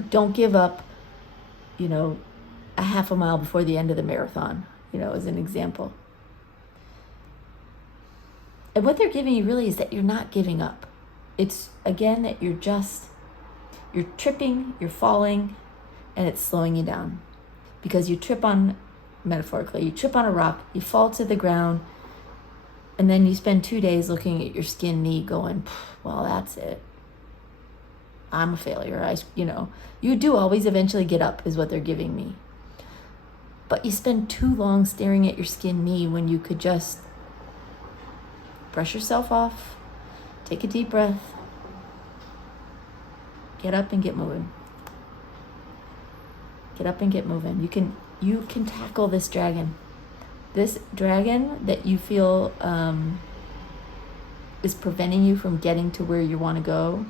Don't give up, a half a mile before the end of the marathon, as an example. And what they're giving you really is that you're not giving up. It's, again, that you're tripping, you're falling, and it's slowing you down. Because you trip on, metaphorically, you trip on a rock, you fall to the ground, and then you spend 2 days looking at your skinned knee going, well, that's it. I'm a failure. You do always eventually get up is what they're giving me. But you spend too long staring at your skin knee when you could just brush yourself off, take a deep breath, get up and get moving. Get up and get moving. You can tackle this dragon. This dragon that you feel is preventing you from getting to where you want to go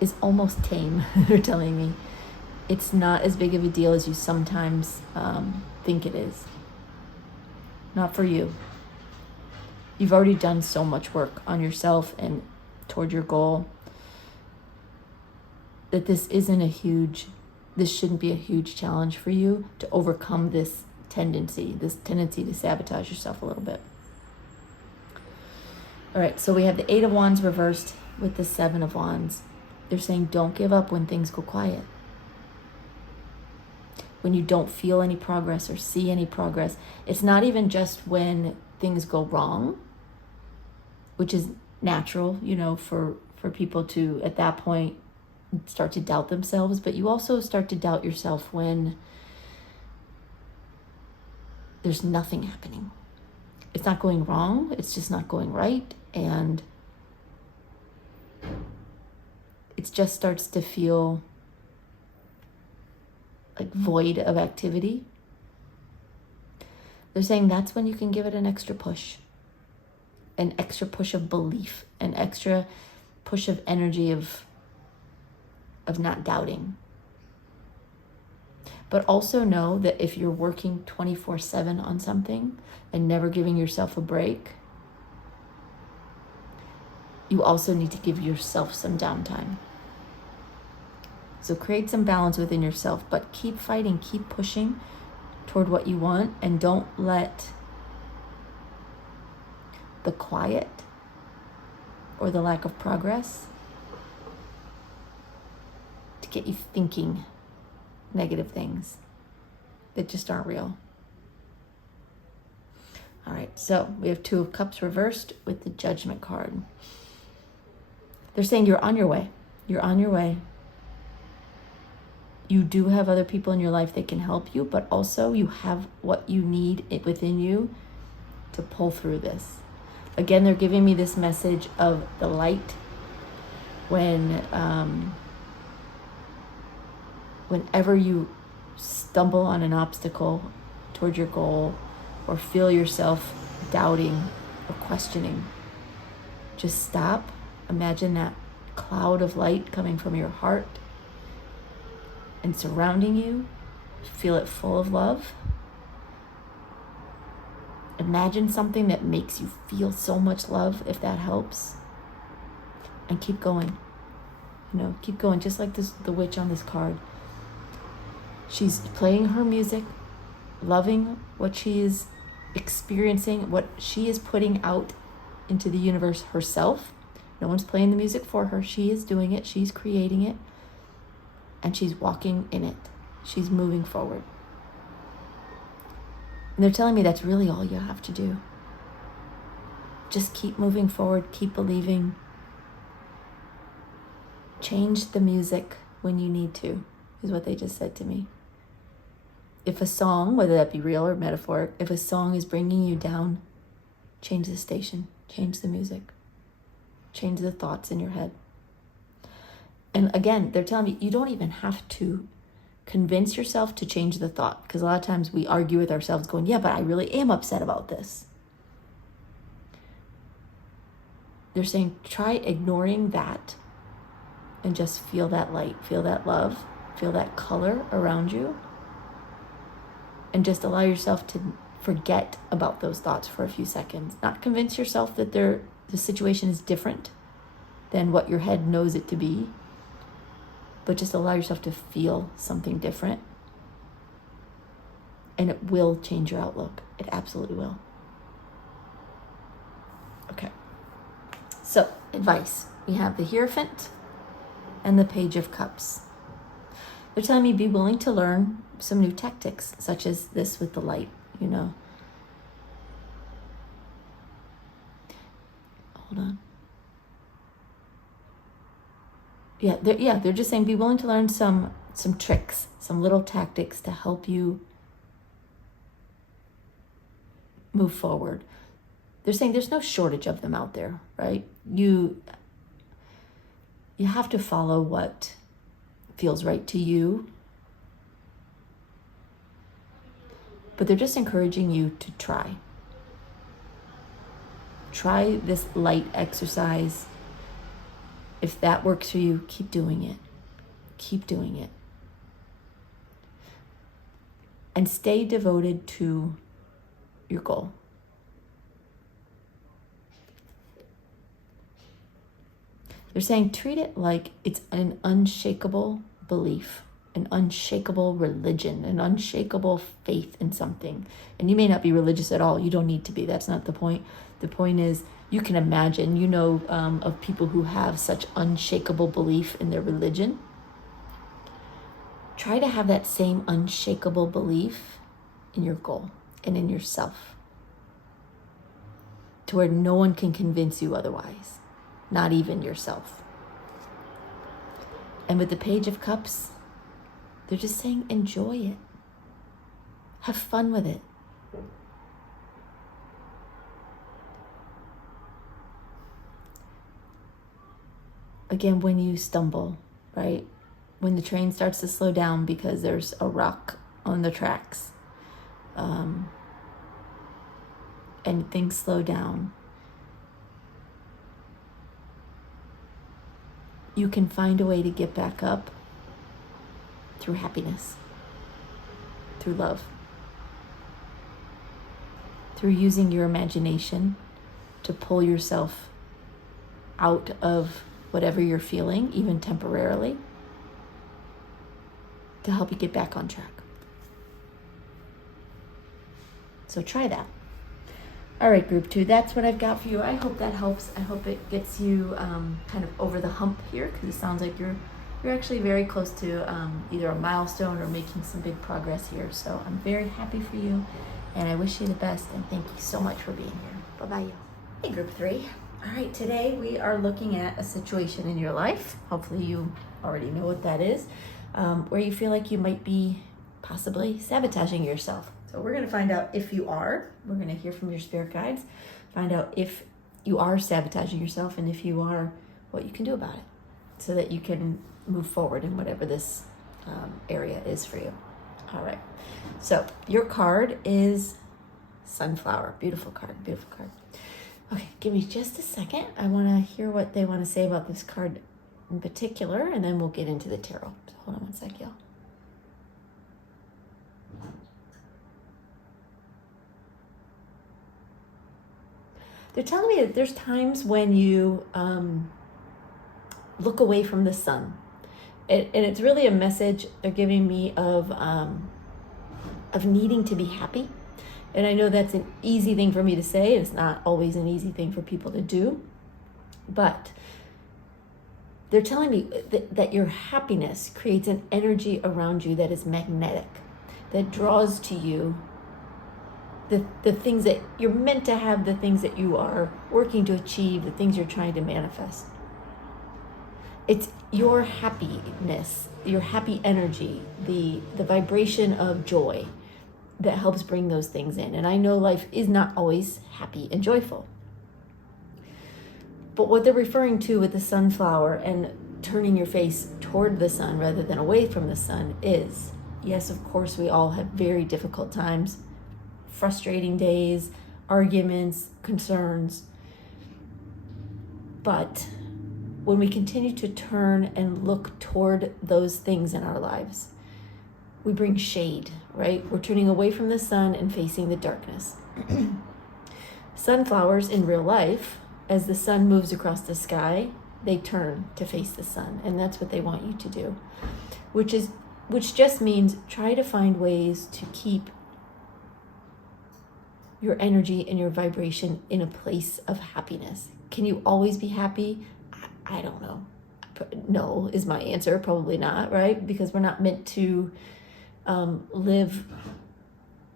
is almost tame, they're telling me. It's not as big of a deal as you sometimes think it is. Not for you. You've already done so much work on yourself and toward your goal that this shouldn't be a huge challenge for you to overcome this tendency to sabotage yourself a little bit. All right, so we have the 8 of Wands reversed with the 7 of Wands. They're saying don't give up when things go quiet. When you don't feel any progress or see any progress. It's not even just when things go wrong, which is natural, for people to, at that point, start to doubt themselves. But you also start to doubt yourself when there's nothing happening. It's not going wrong. It's just not going right. And it just starts to feel like void of activity. They're saying that's when you can give it an extra push of belief, an extra push of energy of not doubting. But also know that if you're working 24/7 on something and never giving yourself a break, you also need to give yourself some downtime. So create some balance within yourself, but keep fighting, keep pushing toward what you want, and don't let the quiet or the lack of progress to get you thinking negative things that just aren't real. All right, so we have 2 of Cups reversed with the Judgment card. They're saying you're on your way. You're on your way. You do have other people in your life that can help you, but also you have what you need within you to pull through this. Again, they're giving me this message of the light whenever you stumble on an obstacle toward your goal or feel yourself doubting or questioning, just stop. Imagine that cloud of light coming from your heart and surrounding you. Feel it full of love. Imagine something that makes you feel so much love, if that helps. And keep going. Keep going, just like the witch on this card. She's playing her music, loving what she is experiencing, what she is putting out into the universe herself. No one's playing the music for her. She is doing it. She's creating it. And she's walking in it. She's moving forward. And they're telling me that's really all you have to do. Just keep moving forward. Keep believing. Change the music when you need to, is what they just said to me. If a song, whether that be real or metaphoric, if a song is bringing you down, change the station. Change the music. Change the thoughts in your head. And again, they're telling me you don't even have to convince yourself to change the thought, because a lot of times we argue with ourselves going, yeah, but I really am upset about this. They're saying try ignoring that and just feel that light, feel that love, feel that color around you, and just allow yourself to forget about those thoughts for a few seconds. Not convince yourself that the situation is different than what your head knows it to be, but just allow yourself to feel something different, and it will change your outlook. It absolutely will. Okay. So, advice. We have the Hierophant and the Page of Cups. They're telling me be willing to learn some new tactics, such as this with the light, Hold on. they're just saying be willing to learn some tricks, some little tactics to help you move forward. They're saying there's no shortage of them out there, right? You have to follow what feels right to you. But they're just encouraging you to try. Try this light exercise. If that works for you, keep doing it. Keep doing it. And stay devoted to your goal. They're saying treat it like it's an unshakable belief, an unshakable religion, an unshakable faith in something. And you may not be religious at all. You don't need to be. That's not the point. The point is you can imagine, of people who have such unshakable belief in their religion. Try to have that same unshakable belief in your goal and in yourself, to where no one can convince you otherwise, not even yourself. And with the Page of Cups, they're just saying enjoy it. Have fun with it. Again, when you stumble, right? When the train starts to slow down because there's a rock on the tracks, and things slow down, you can find a way to get back up through happiness, through love, through using your imagination to pull yourself out of whatever you're feeling, even temporarily, to help you get back on track. So try that. All right, group 2, that's what I've got for you. I hope that helps. I hope it gets you kind of over the hump here, because it sounds like you're actually very close to either a milestone or making some big progress here. So I'm very happy for you, and I wish you the best, and thank you so much for being here. Bye-bye. Hey, group 3. All right, today we are looking at a situation in your life. Hopefully you already know what that is, where you feel like you might be possibly sabotaging yourself. So we're going to find out if you are. We're going to hear from your spirit guides, find out if you are sabotaging yourself, and if you are, what you can do about it so that you can move forward in whatever this area is for you. All right. So your card is Sunflower. Beautiful card. Beautiful card. Okay, give me just a second. I want to hear what they want to say about this card in particular, and then we'll get into the tarot. So hold on one sec, y'all. They're telling me that there's times when you look away from the sun. And it's really a message they're giving me of needing to be happy. And I know that's an easy thing for me to say. It's not always an easy thing for people to do. But they're telling me that your happiness creates an energy around you that is magnetic, that draws to you the things that you're meant to have, the things that you are working to achieve, the things you're trying to manifest. It's your happiness, your happy energy, the vibration of joy that helps bring those things in. And I know life is not always happy and joyful. But what they're referring to with the sunflower and turning your face toward the sun rather than away from the sun is, yes, of course, we all have very difficult times, frustrating days, arguments, concerns. But when we continue to turn and look toward those things in our lives, we bring shade, right? We're turning away from the sun and facing the darkness. Sunflowers in real life, as the sun moves across the sky, they turn to face the sun, and that's what they want you to do, which just means try to find ways to keep your energy and your vibration in a place of happiness. Can you always be happy? I don't know. No is my answer. Probably not, right? Because we're not meant to live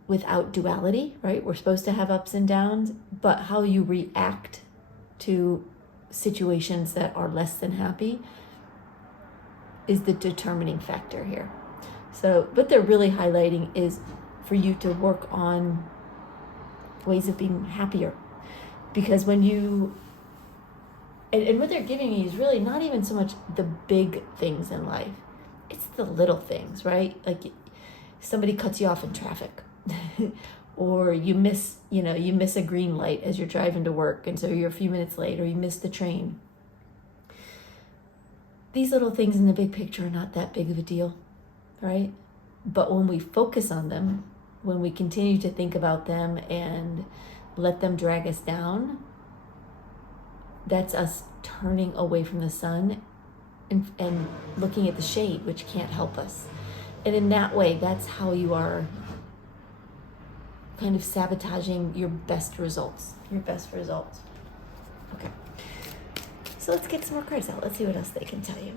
without duality, right? We're supposed to have ups and downs, but how you react to situations that are less than happy is the determining factor here. So what they're really highlighting is for you to work on ways of being happier. Because when you, and what they're giving me is really not even so much the big things in life. It's the little things, right? Like somebody cuts you off in traffic or you miss a green light as you're driving to work. And so you're a few minutes late, or you miss the train. These little things in the big picture are not that big of a deal, right? But when we focus on them, when we continue to think about them and let them drag us down, that's us turning away from the sun and looking at the shade, which can't help us. And in that way, that's how you are kind of sabotaging your best results. Okay. So let's get some more cards out. Let's see what else they can tell you.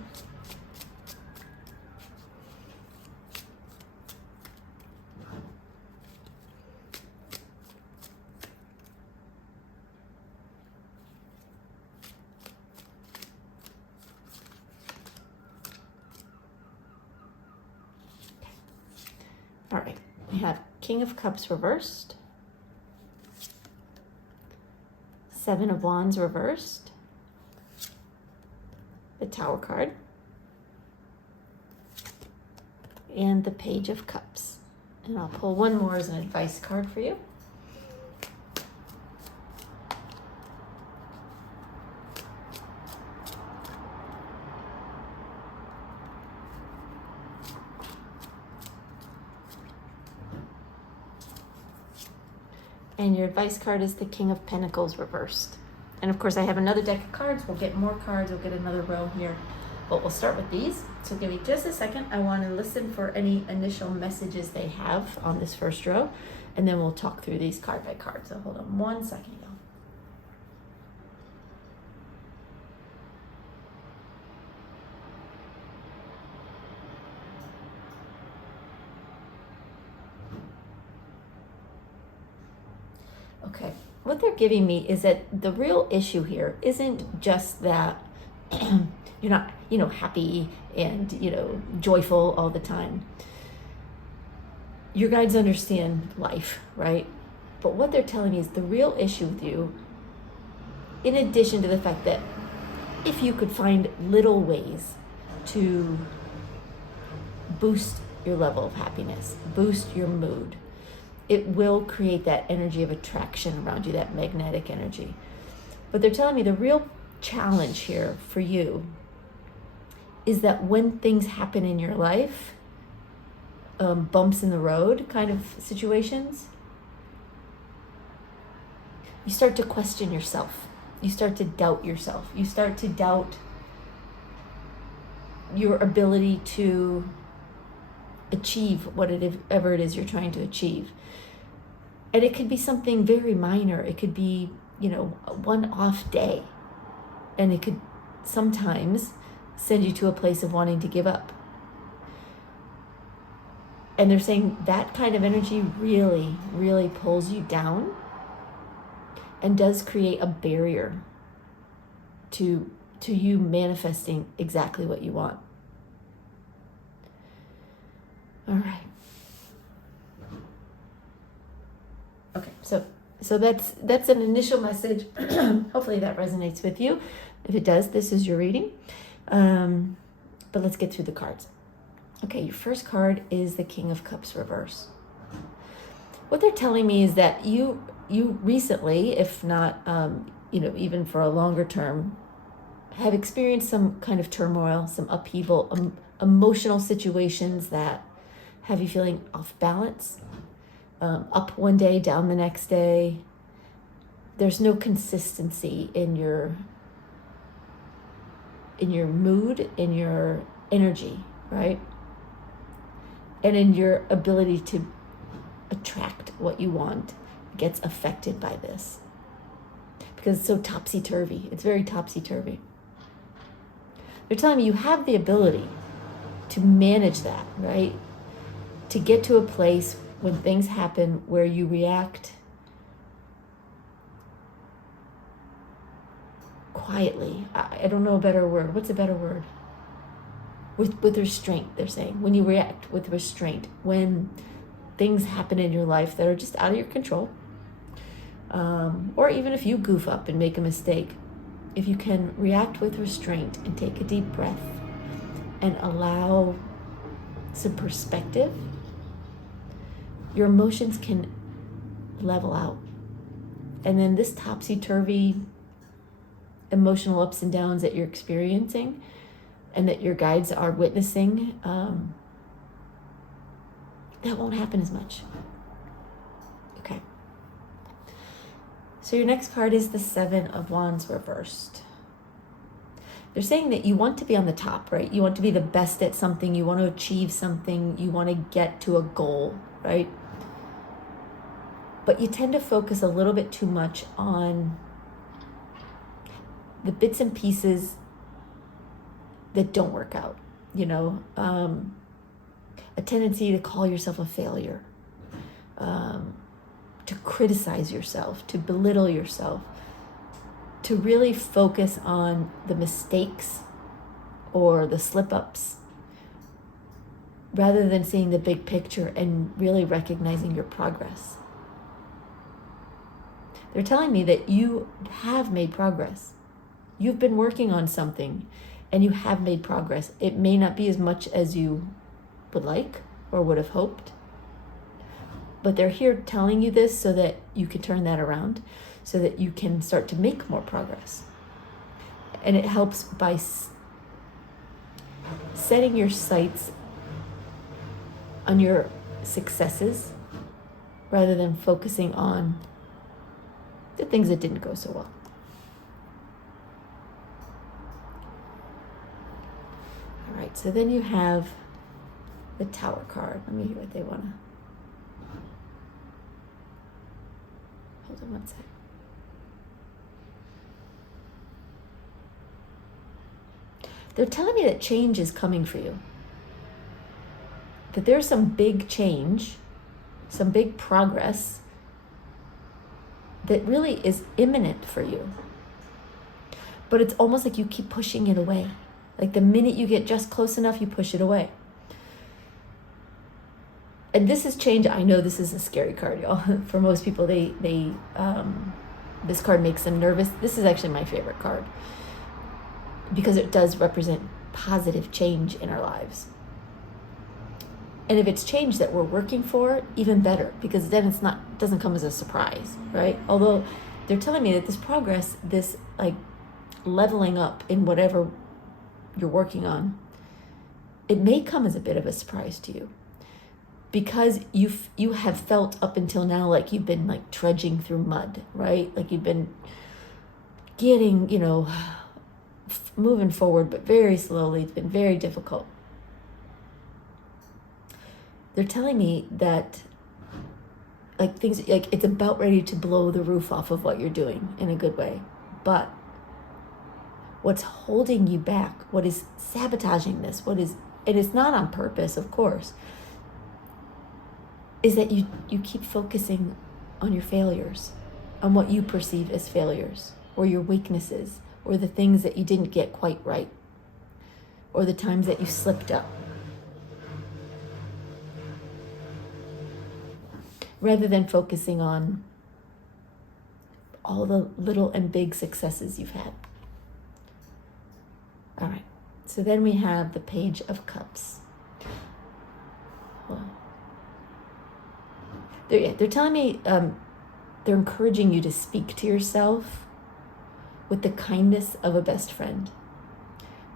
All right, we have King of Cups reversed, Seven of Wands reversed, the Tower card, and the Page of Cups. And I'll pull one more as an advice card for you. And your advice card is the King of Pentacles reversed. And of course, I have another deck of cards. We'll get more cards. We'll get another row here. But we'll start with these. So give me just a second. I want to listen for any initial messages they have on this first row. And then we'll talk through these card by card. So hold on one second, y'all. Okay, what they're giving me is that the real issue here isn't just that you're not, happy and, joyful all the time. Your guides understand life, right? But what they're telling me is the real issue with you, in addition to the fact that if you could find little ways to boost your level of happiness, boost your mood, it will create that energy of attraction around you, that magnetic energy. But they're telling me the real challenge here for you is that when things happen in your life, bumps in the road kind of situations, you start to question yourself. You start to doubt yourself. You start to doubt your ability to achieve whatever it is you're trying to achieve. And it could be something very minor. It could be, a one-off day. And it could sometimes send you to a place of wanting to give up. And they're saying that kind of energy really, really pulls you down and does create a barrier to you manifesting exactly what you want. All right. Okay, so that's an initial message. Hopefully that resonates with you. If it does, this is your reading. But let's get through the cards. Okay, your first card is the King of Cups reverse. What they're telling me is that you recently, if not, even for a longer term, have experienced some kind of turmoil, some upheaval, emotional situations that have you feeling off balance. Up one day, down the next day. There's no consistency in your mood, in your energy, right? And in your ability to attract what you want gets affected by this. Because it's so topsy-turvy. It's very topsy-turvy. They're telling me you have the ability to manage that, right? To get to a place when things happen where you react quietly. I don't know a better word. What's a better word? with restraint, they're saying. When you react with restraint, when things happen in your life that are just out of your control, or even if you goof up and make a mistake, if you can react with restraint and take a deep breath and allow some perspective, your emotions can level out. And then this topsy-turvy emotional ups and downs that you're experiencing and that your guides are witnessing, that won't happen as much. Okay. So your next card is the Seven of Wands reversed. They're saying that you want to be on the top, right? You want to be the best at something. You want to achieve something. You want to get to a goal, right? But you tend to focus a little bit too much on the bits and pieces that don't work out, a tendency to call yourself a failure, to criticize yourself, to belittle yourself, to really focus on the mistakes or the slip-ups rather than seeing the big picture and really recognizing your progress. They're telling me that you have made progress. You've been working on something and you have made progress. It may not be as much as you would like or would have hoped, but they're here telling you this so that you can turn that around, so that you can start to make more progress. And it helps by setting your sights on your successes rather than focusing on the things that didn't go so well. All right, so then you have the Tower card. Let me hear what they want to. Hold on one sec. They're telling me that change is coming for you. That there's some big change, some big progress that really is imminent for you. But it's almost like you keep pushing it away. Like the minute you get just close enough, you push it away. And this is change. I know this is a scary card, y'all. For most people, this card makes them nervous. This is actually my favorite card because it does represent positive change in our lives. And if it's change that we're working for, even better, because then it doesn't come as a surprise, right? Although they're telling me that this progress, this like leveling up in whatever you're working on, it may come as a bit of a surprise to you. Because you have felt up until now like you've been like trudging through mud, right? Like you've been getting, moving forward, but very slowly. It's been very difficult. They're telling me that like things, like it's about ready to blow the roof off of what you're doing in a good way. But what's holding you back, what is sabotaging this, and it's not on purpose, of course, is that you keep focusing on your failures, on what you perceive as failures, or your weaknesses, or the things that you didn't get quite right, or the times that you slipped up. Rather than focusing on all the little and big successes you've had. All right, so then we have the Page of Cups. Well, they're telling me they're encouraging you to speak to yourself with the kindness of a best friend,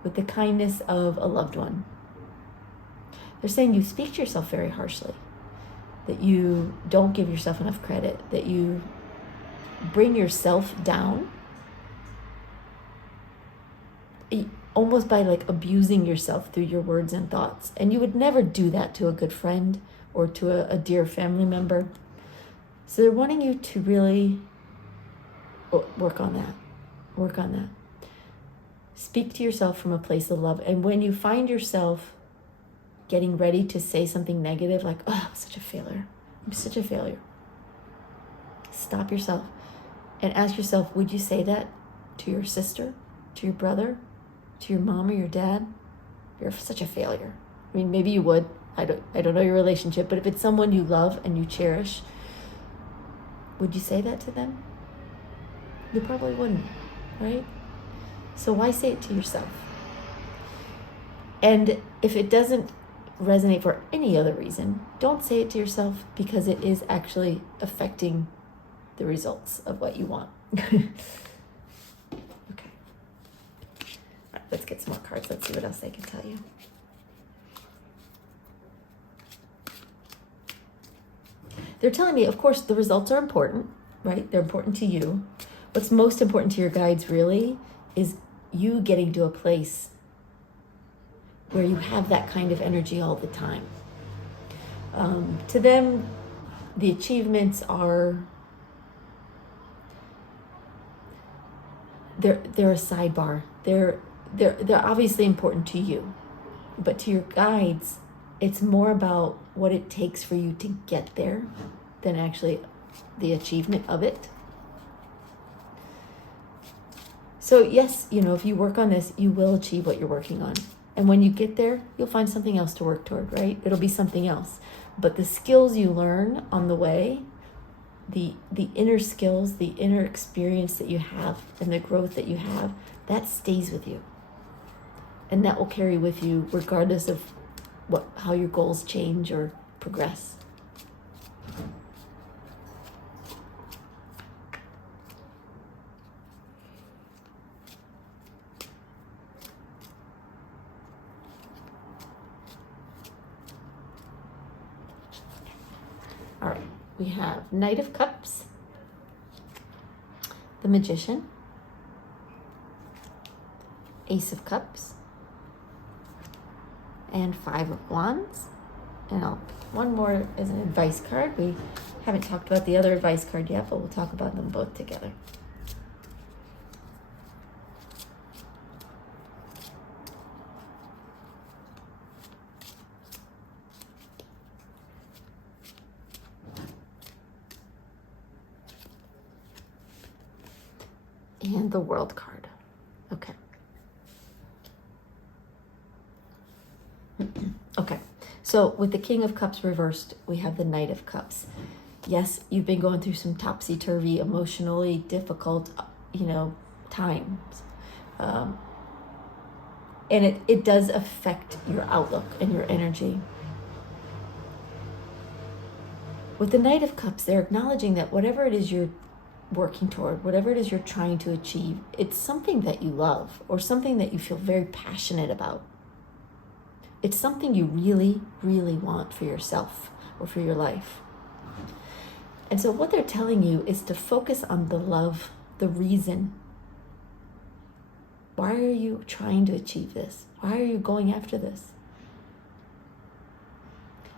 with the kindness of a loved one. They're saying you speak to yourself very harshly, that you don't give yourself enough credit, that you bring yourself down, almost by like abusing yourself through your words and thoughts. And you would never do that to a good friend or to a dear family member. So they're wanting you to really work on that. Speak to yourself from a place of love. And when you find yourself getting ready to say something negative, like, oh, I'm such a failure. Stop yourself and ask yourself, would you say that to your sister, to your brother, to your mom or your dad? You're such a failure. I mean, maybe you would. I don't know your relationship, but if it's someone you love and you cherish, would you say that to them? You probably wouldn't, right? So why say it to yourself? And if it doesn't resonate for any other reason, don't say it to yourself, because it is actually affecting the results of what you want. Okay. All right, let's get some more cards. Let's see what else they can tell you. They're telling me, of course, the results are important, right? They're important to you. What's most important to your guides really is you getting to a place where you have that kind of energy all the time. To them, the achievements are, they're a sidebar. They're obviously important to you, but to your guides, it's more about what it takes for you to get there than actually the achievement of it. So yes, if you work on this, you will achieve what you're working on. And when you get there, you'll find something else to work toward, right? It'll be something else. But the skills you learn on the way, the inner skills, the inner experience that you have, and the growth that you have, that stays with you. And that will carry with you regardless of how your goals change or progress. All right, we have Knight of Cups, the Magician, Ace of Cups, and Five of Wands. And I'll pick one more as an advice card. We haven't talked about the other advice card yet, but we'll talk about them both together. And the World card. Okay. Okay. So with the King of Cups reversed, we have the Knight of Cups. Yes, you've been going through some topsy-turvy, emotionally difficult, times. And it does affect your outlook and your energy. With the Knight of Cups, they're acknowledging that whatever it is you're working toward, whatever it is you're trying to achieve, it's something that you love or something that you feel very passionate about. It's something you really, really want for yourself or for your life. And so what they're telling you is to focus on the love, the reason. Why are you trying to achieve this? Why are you going after this?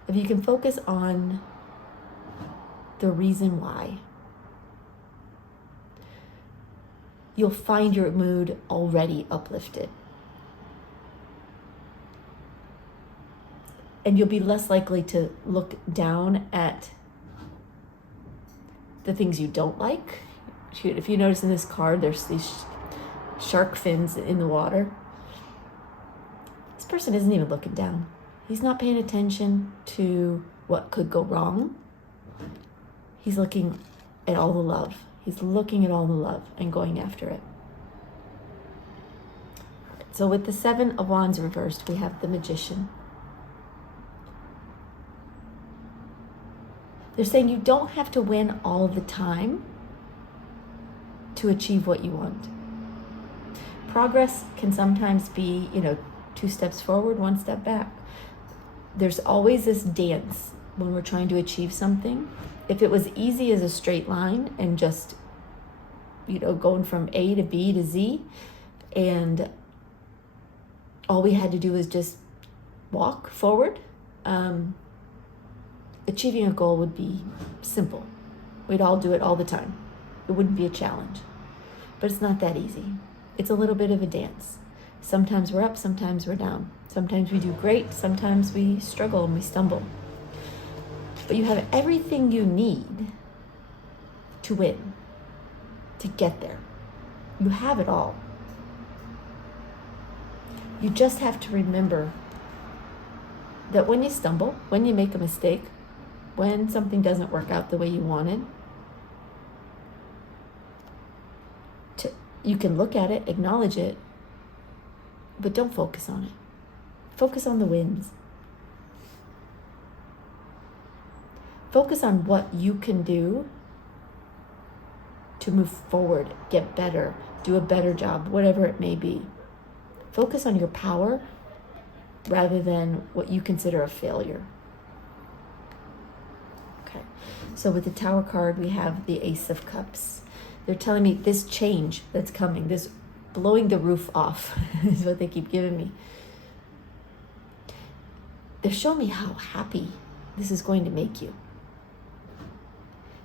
If you can focus on the reason why, you'll find your mood already uplifted. And you'll be less likely to look down at the things you don't like. If you notice in this card, there's these shark fins in the water. This person isn't even looking down. He's not paying attention to what could go wrong. He's looking at all the love. He's looking at all the love and going after it. So with the Seven of Wands reversed, we have the Magician. They're saying you don't have to win all the time to achieve what you want. Progress can sometimes be, 2 steps forward, 1 step back. There's always this dance when we're trying to achieve something. If it was easy as a straight line and just, going from A to B to Z, and all we had to do was just walk forward, achieving a goal would be simple. We'd all do it all the time. It wouldn't be a challenge. But it's not that easy. It's a little bit of a dance. Sometimes we're up, sometimes we're down. Sometimes we do great, sometimes we struggle and we stumble. But you have everything you need to win, to get there. You have it all. You just have to remember that when you stumble, when you make a mistake, when something doesn't work out the way you wanted, you can look at it, acknowledge it, but don't focus on it. Focus on the wins. Focus on what you can do to move forward, get better, do a better job, whatever it may be. Focus on your power rather than what you consider a failure. Okay, so with the Tower card, we have the Ace of Cups. They're telling me this change that's coming, this blowing the roof off is what they keep giving me. They're showing me how happy this is going to make you.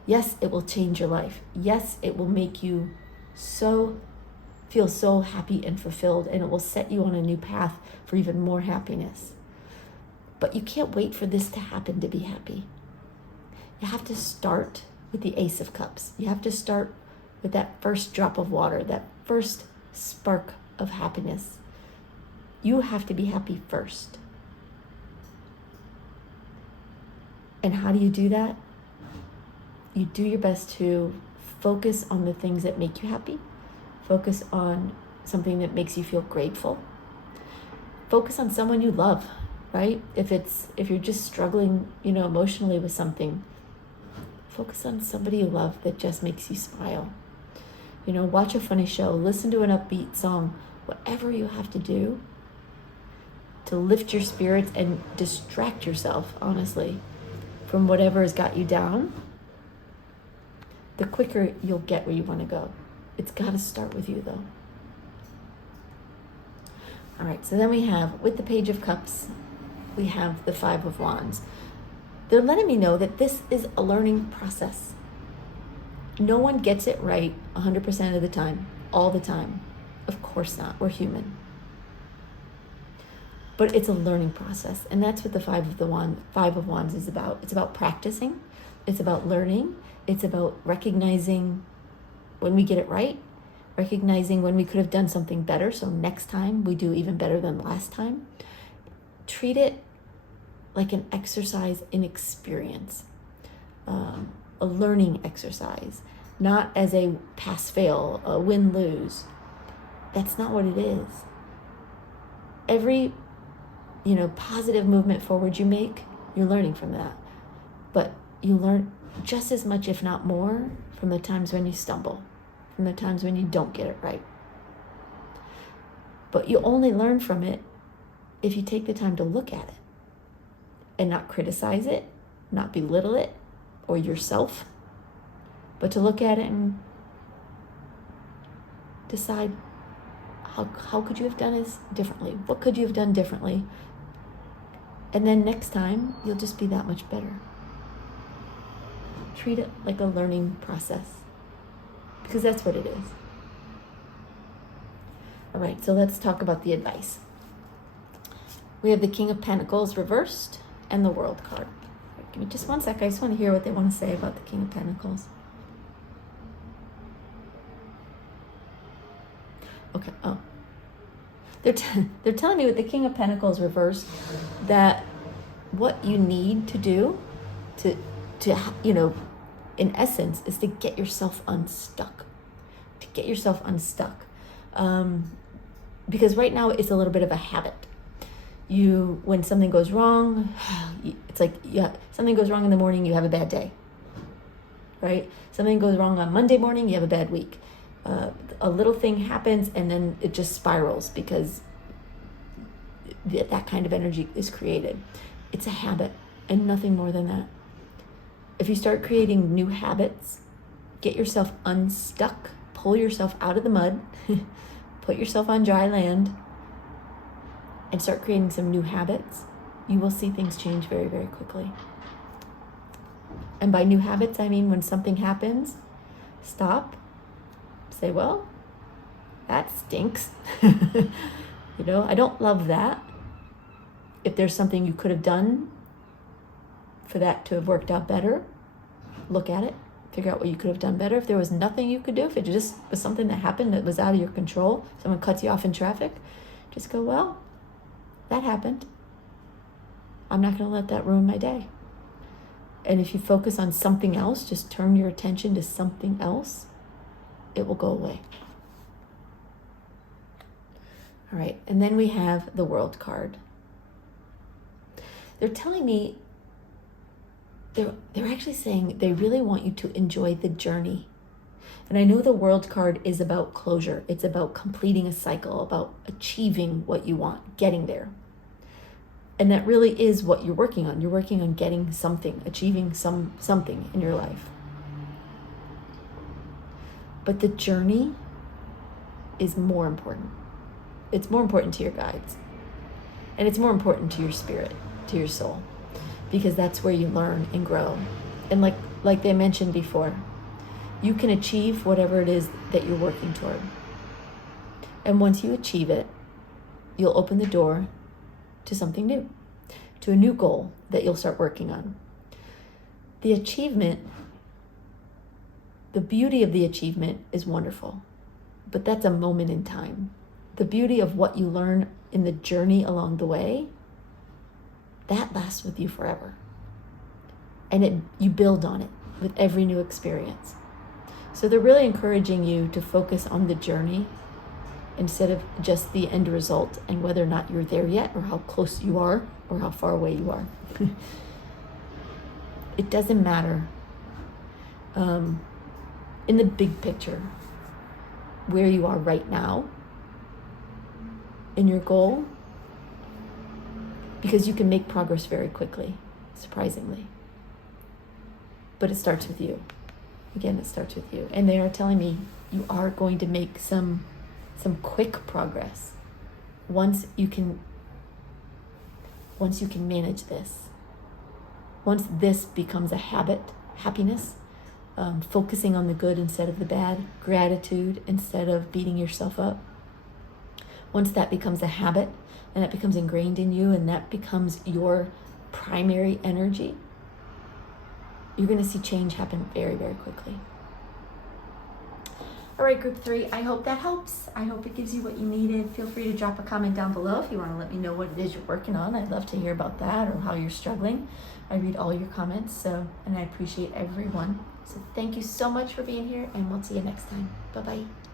Yes, it will change your life. Yes, it will make you feel so happy and fulfilled, and it will set you on a new path for even more happiness. But you can't wait for this to happen to be happy. You have to start with the Ace of Cups. You have to start with that first drop of water, that first spark of happiness. You have to be happy first. And how do you do that? You do your best to focus on the things that make you happy. Focus on something that makes you feel grateful. Focus on someone you love, right? If you're just struggling, emotionally with something, focus on somebody you love that just makes you smile. Watch a funny show, listen to an upbeat song, whatever you have to do to lift your spirits and distract yourself, honestly, from whatever has got you down. The quicker you'll get where you want to go. It's got to start with you, though. All right, so then we have, with the Page of Cups, we have the Five of Wands. They're letting me know that this is a learning process. No one gets it right 100% of the time, all the time. Of course not. We're human. But it's a learning process, and that's what the Five of Wands is about. It's about practicing. It's about learning. It's about recognizing when we get it right, recognizing when we could have done something better, so next time we do even better than last time. Treat it like an exercise in experience, a learning exercise, not as a pass-fail, a win-lose. That's not what it is. Every, positive movement forward you make, you're learning from that. But you learn just as much, if not more, from the times when you stumble, from the times when you don't get it right. But you only learn from it if you take the time to look at it and not criticize it, not belittle it or yourself, but to look at it and decide how could you have done this differently? What could you have done differently? And then next time, you'll just be that much better. Treat it like a learning process, because that's what it is. All right, so let's talk about the advice. We have the King of Pentacles reversed and the World card. Give me just one sec. I just want to hear what they want to say about the King of Pentacles. Okay. Oh, they're telling me with the King of Pentacles reversed that what you need to do to in essence, is to get yourself unstuck. Because right now it's a little bit of a habit. When something goes wrong, it's like something goes wrong in the morning, you have a bad day, right? Something goes wrong on Monday morning, you have a bad week. A little thing happens and then it just spirals because that kind of energy is created. It's a habit and nothing more than that. If you start creating new habits, get yourself unstuck, pull yourself out of the mud, put yourself on dry land, and start creating some new habits, you will see things change very, very quickly. And by new habits, I mean when something happens, stop, say, well, that stinks. I don't love that. If there's something you could have done for that to have worked out better, look at it, figure out what you could have done better. If there was nothing you could do, if it just was something that happened that was out of your control, someone cuts you off in traffic, just go, well, that happened. I'm not going to let that ruin my day. And if you focus on something else, just turn your attention to something else, it will go away. All right, and then we have the World card. They're telling me, they're actually saying they really want you to enjoy the journey. And I know the World card is about closure. It's about completing a cycle, about achieving what you want, getting there. And that really is what you're working on. You're working on getting something, achieving something in your life. But the journey is more important. It's more important to your guides. And it's more important to your spirit, to your soul, because that's where you learn and grow. And like they mentioned before, you can achieve whatever it is that you're working toward. And once you achieve it, you'll open the door to something new, to a new goal that you'll start working on. The achievement, the beauty of the achievement is wonderful, but that's a moment in time. The beauty of what you learn in the journey along the way, that lasts with you forever. And you build on it with every new experience. So they're really encouraging you to focus on the journey instead of just the end result and whether or not you're there yet or how close you are or how far away you are. It doesn't matter in the big picture where you are right now in your goal, because you can make progress very quickly, surprisingly. But it starts with you. Again, it starts with you. And they are telling me you are going to make some quick progress once you can manage this. Once this becomes a habit, happiness, focusing on the good instead of the bad, gratitude instead of beating yourself up. Once that becomes a habit and that becomes ingrained in you and that becomes your primary energy, you're going to see change happen very, very quickly. All right, group 3, I hope that helps. I hope it gives you what you needed. Feel free to drop a comment down below if you want to let me know what it is you're working on. I'd love to hear about that or how you're struggling. I read all your comments, and I appreciate everyone. So thank you so much for being here, and we'll see you next time. Bye-bye.